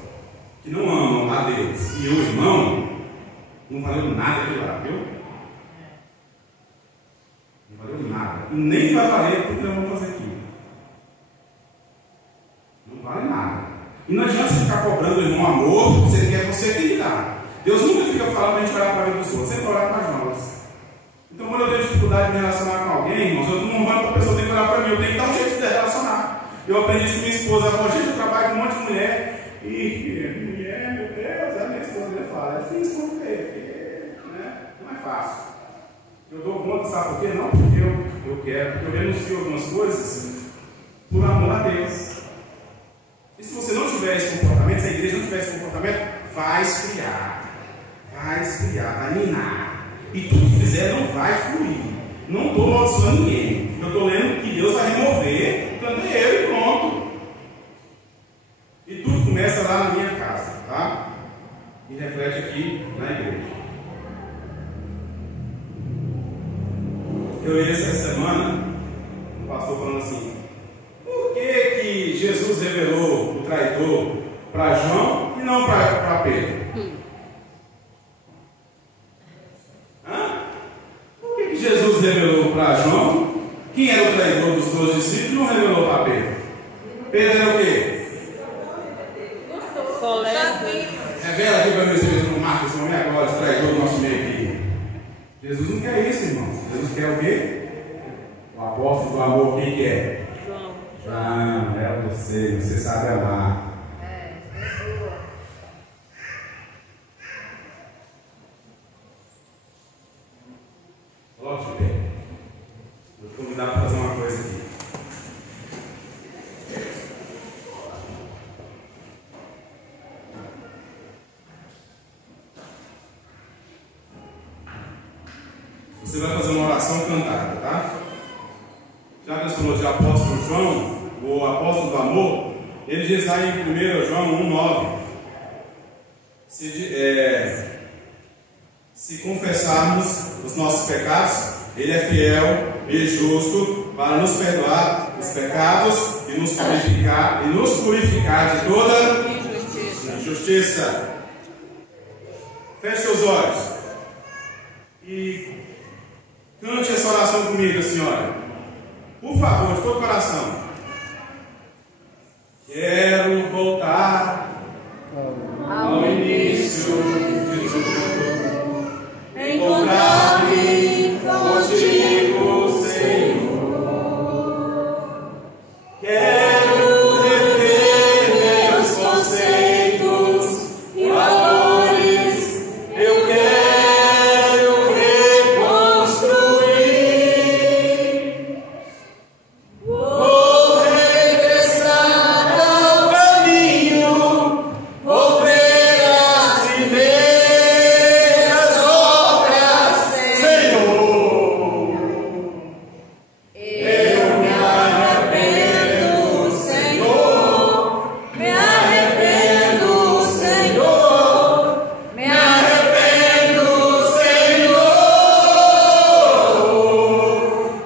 que não amam a Deus e o irmão, não valeu nada aquilo lá, viu? Não valeu nada. E nem vai valer tudo que nós vamos fazer aqui. Não vale nada. E não adianta você ficar cobrando o irmão amor, você quer, você tem que dar. Deus nunca fica falando para a gente orar para a vida dos outros, sempre orar para nós. Então, quando eu tenho dificuldade de me relacionar com alguém, irmãos, eu não vou para a pessoa, tem que orar para mim, eu tenho que dar um jeito de relacionar. Eu aprendi isso com minha esposa. Ela falou: gente, eu trabalho com um monte de mulher. E mulher, meu Deus, a minha esposa fala: é difícil porque, né? Não é fácil. Eu dou conta, sabe por quê? Não porque eu quero, porque eu renuncio algumas coisas por amor a Deus. E se você não tiver esse comportamento, se a igreja não tiver esse comportamento, vai esfriar, vai minar. E tudo que fizer não vai fluir. Não estou amaldiçoando ninguém. Eu estou lendo que Deus vai remover o candeeiro e pronto. E tudo começa lá na minha casa, tá? E reflete aqui na igreja. Eu li essa semana um pastor falando assim: por que Jesus revelou o traidor para João e não para Pedro? Por que Jesus revelou para João quem era o traidor dos 12 discípulos e não revelou para Pedro? Pedro era o quê? Jesus não quer isso, irmãos. Jesus quer o quê? O apóstolo do amor, quem que é? João. João, é você sabe amar. Coloque de pé. Vou te convidar para fazer uma coisa aqui. Você vai fazer uma oração cantada, tá? Já que nós falamos de apóstolo João, o apóstolo do amor, ele diz lá em 1 João 1,9: se confessarmos os nossos pecados, ele é fiel e justo para nos perdoar os pecados e nos purificar de toda injustiça. Feche seus olhos e cante essa oração comigo, senhora. Por favor, de todo coração. Quero voltar ao início de tudo. Encontrar-me contigo, Senhor. Quero rever meus conceitos e valores. Eu quero reconstruir. Vou regressar ao caminho. Vou ver as primeiras obras, Senhor. Eu me arrependo, Senhor. Me arrependo, Senhor. Me arrependo, Senhor.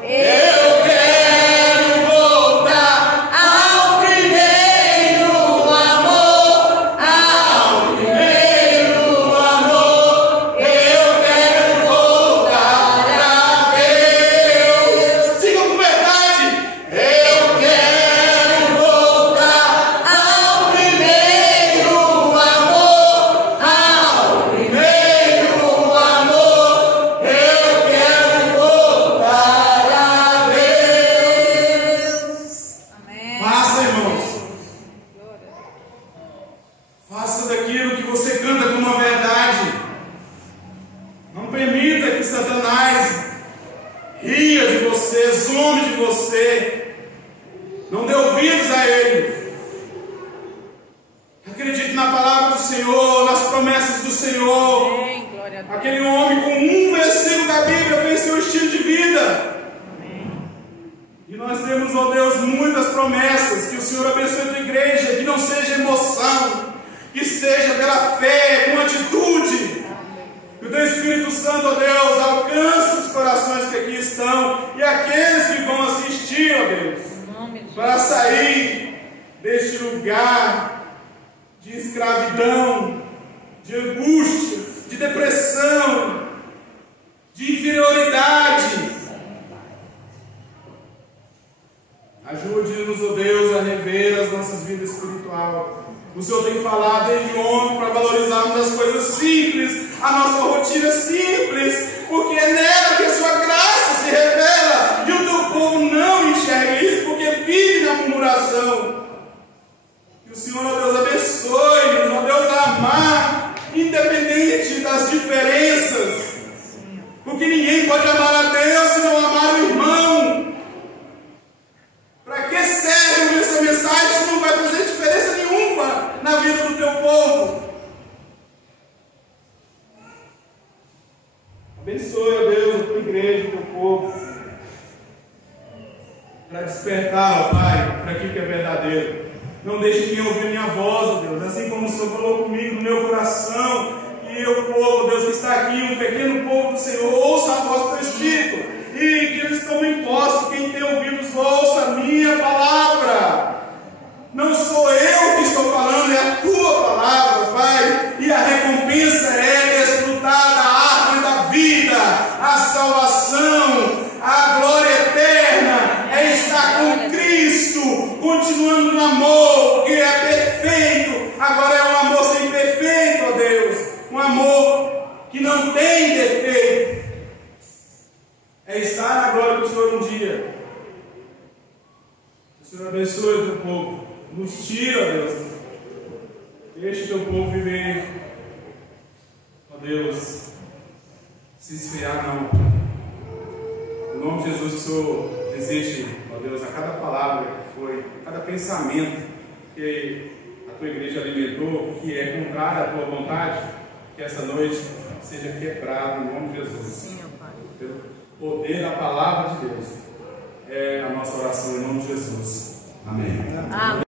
Eu quero voltar ao primeiro amor, ao primeiro amor. Eu quero voltar a Deus. Siga com verdade. Eu quero voltar ao primeiro amor, ao primeiro amor. Eu quero voltar a Deus. Faça, irmãos. Faça daquilo que você canta como uma verdade. Não permita que Satanás ria de você, zombe de você. Não dê ouvidos a ele. Acredite na palavra do Senhor, nas promessas do Senhor. Amém. Glória a Deus. Aquele homem com um versículo da Bíblia fez seu estilo de vida. E nós temos, ó Deus, muitas promessas. Que o Senhor abençoe a tua igreja. Que não seja emoção, que seja pela fé, com atitude. Que o teu Espírito Santo, ó Deus, alcance os corações que aqui estão e aqueles que vão assistir, ó Deus, Em nome de para sair deste lugar de escravidão, de angústia, de depressão, de inferioridade. Ajude-nos, ó Deus, a rever as nossas vidas espirituais. O Senhor tem falado desde ontem para valorizarmos as coisas simples, a nossa rotina simples, porque é nela que a sua graça se revela. E o teu povo não enxerga isso, porque vive na murmuração. Que o Senhor, ó Deus, abençoe-nos, ó Deus, a amar, independente das diferenças. Porque ninguém pode amar a Deus se não amar o irmão. Para que serve essa mensagem se não vai fazer diferença nenhuma na vida do teu povo? Abençoe, ó Deus, a tua igreja, o teu povo, para despertar, ó Pai, para aquilo que é verdadeiro. Não deixe ninguém ouvir minha voz, ó Deus, assim como o Senhor falou comigo no meu coração. E o povo, Deus, que está aqui, um pequeno povo do Senhor, ouça a voz do teu Espírito. E que eles tomem posse, quem tem ouvidos, ouça a minha palavra. Não sou eu que estou falando, é a tua palavra, Pai. E a recompensa é desfrutar da árvore da vida, a salvação, a glória eterna, é estar com Cristo, continuando no amor, que é perfeito. Agora é um amor sem defeito, ó Deus. Um amor que não tem defeito. abençoe o teu povo. Nos tira, Deus. Deixe o teu povo viver. Ó Deus, se esfriar não. Em nome de Jesus, que o Senhor deseje, ó Deus, a cada palavra que foi, a cada pensamento que a tua igreja alimentou, que é contrário à tua vontade, que essa noite seja quebrado em nome de Jesus. Sim, meu Pai. Pelo poder da palavra de Deus. É a nossa oração em nome de Jesus. Amém. Amém.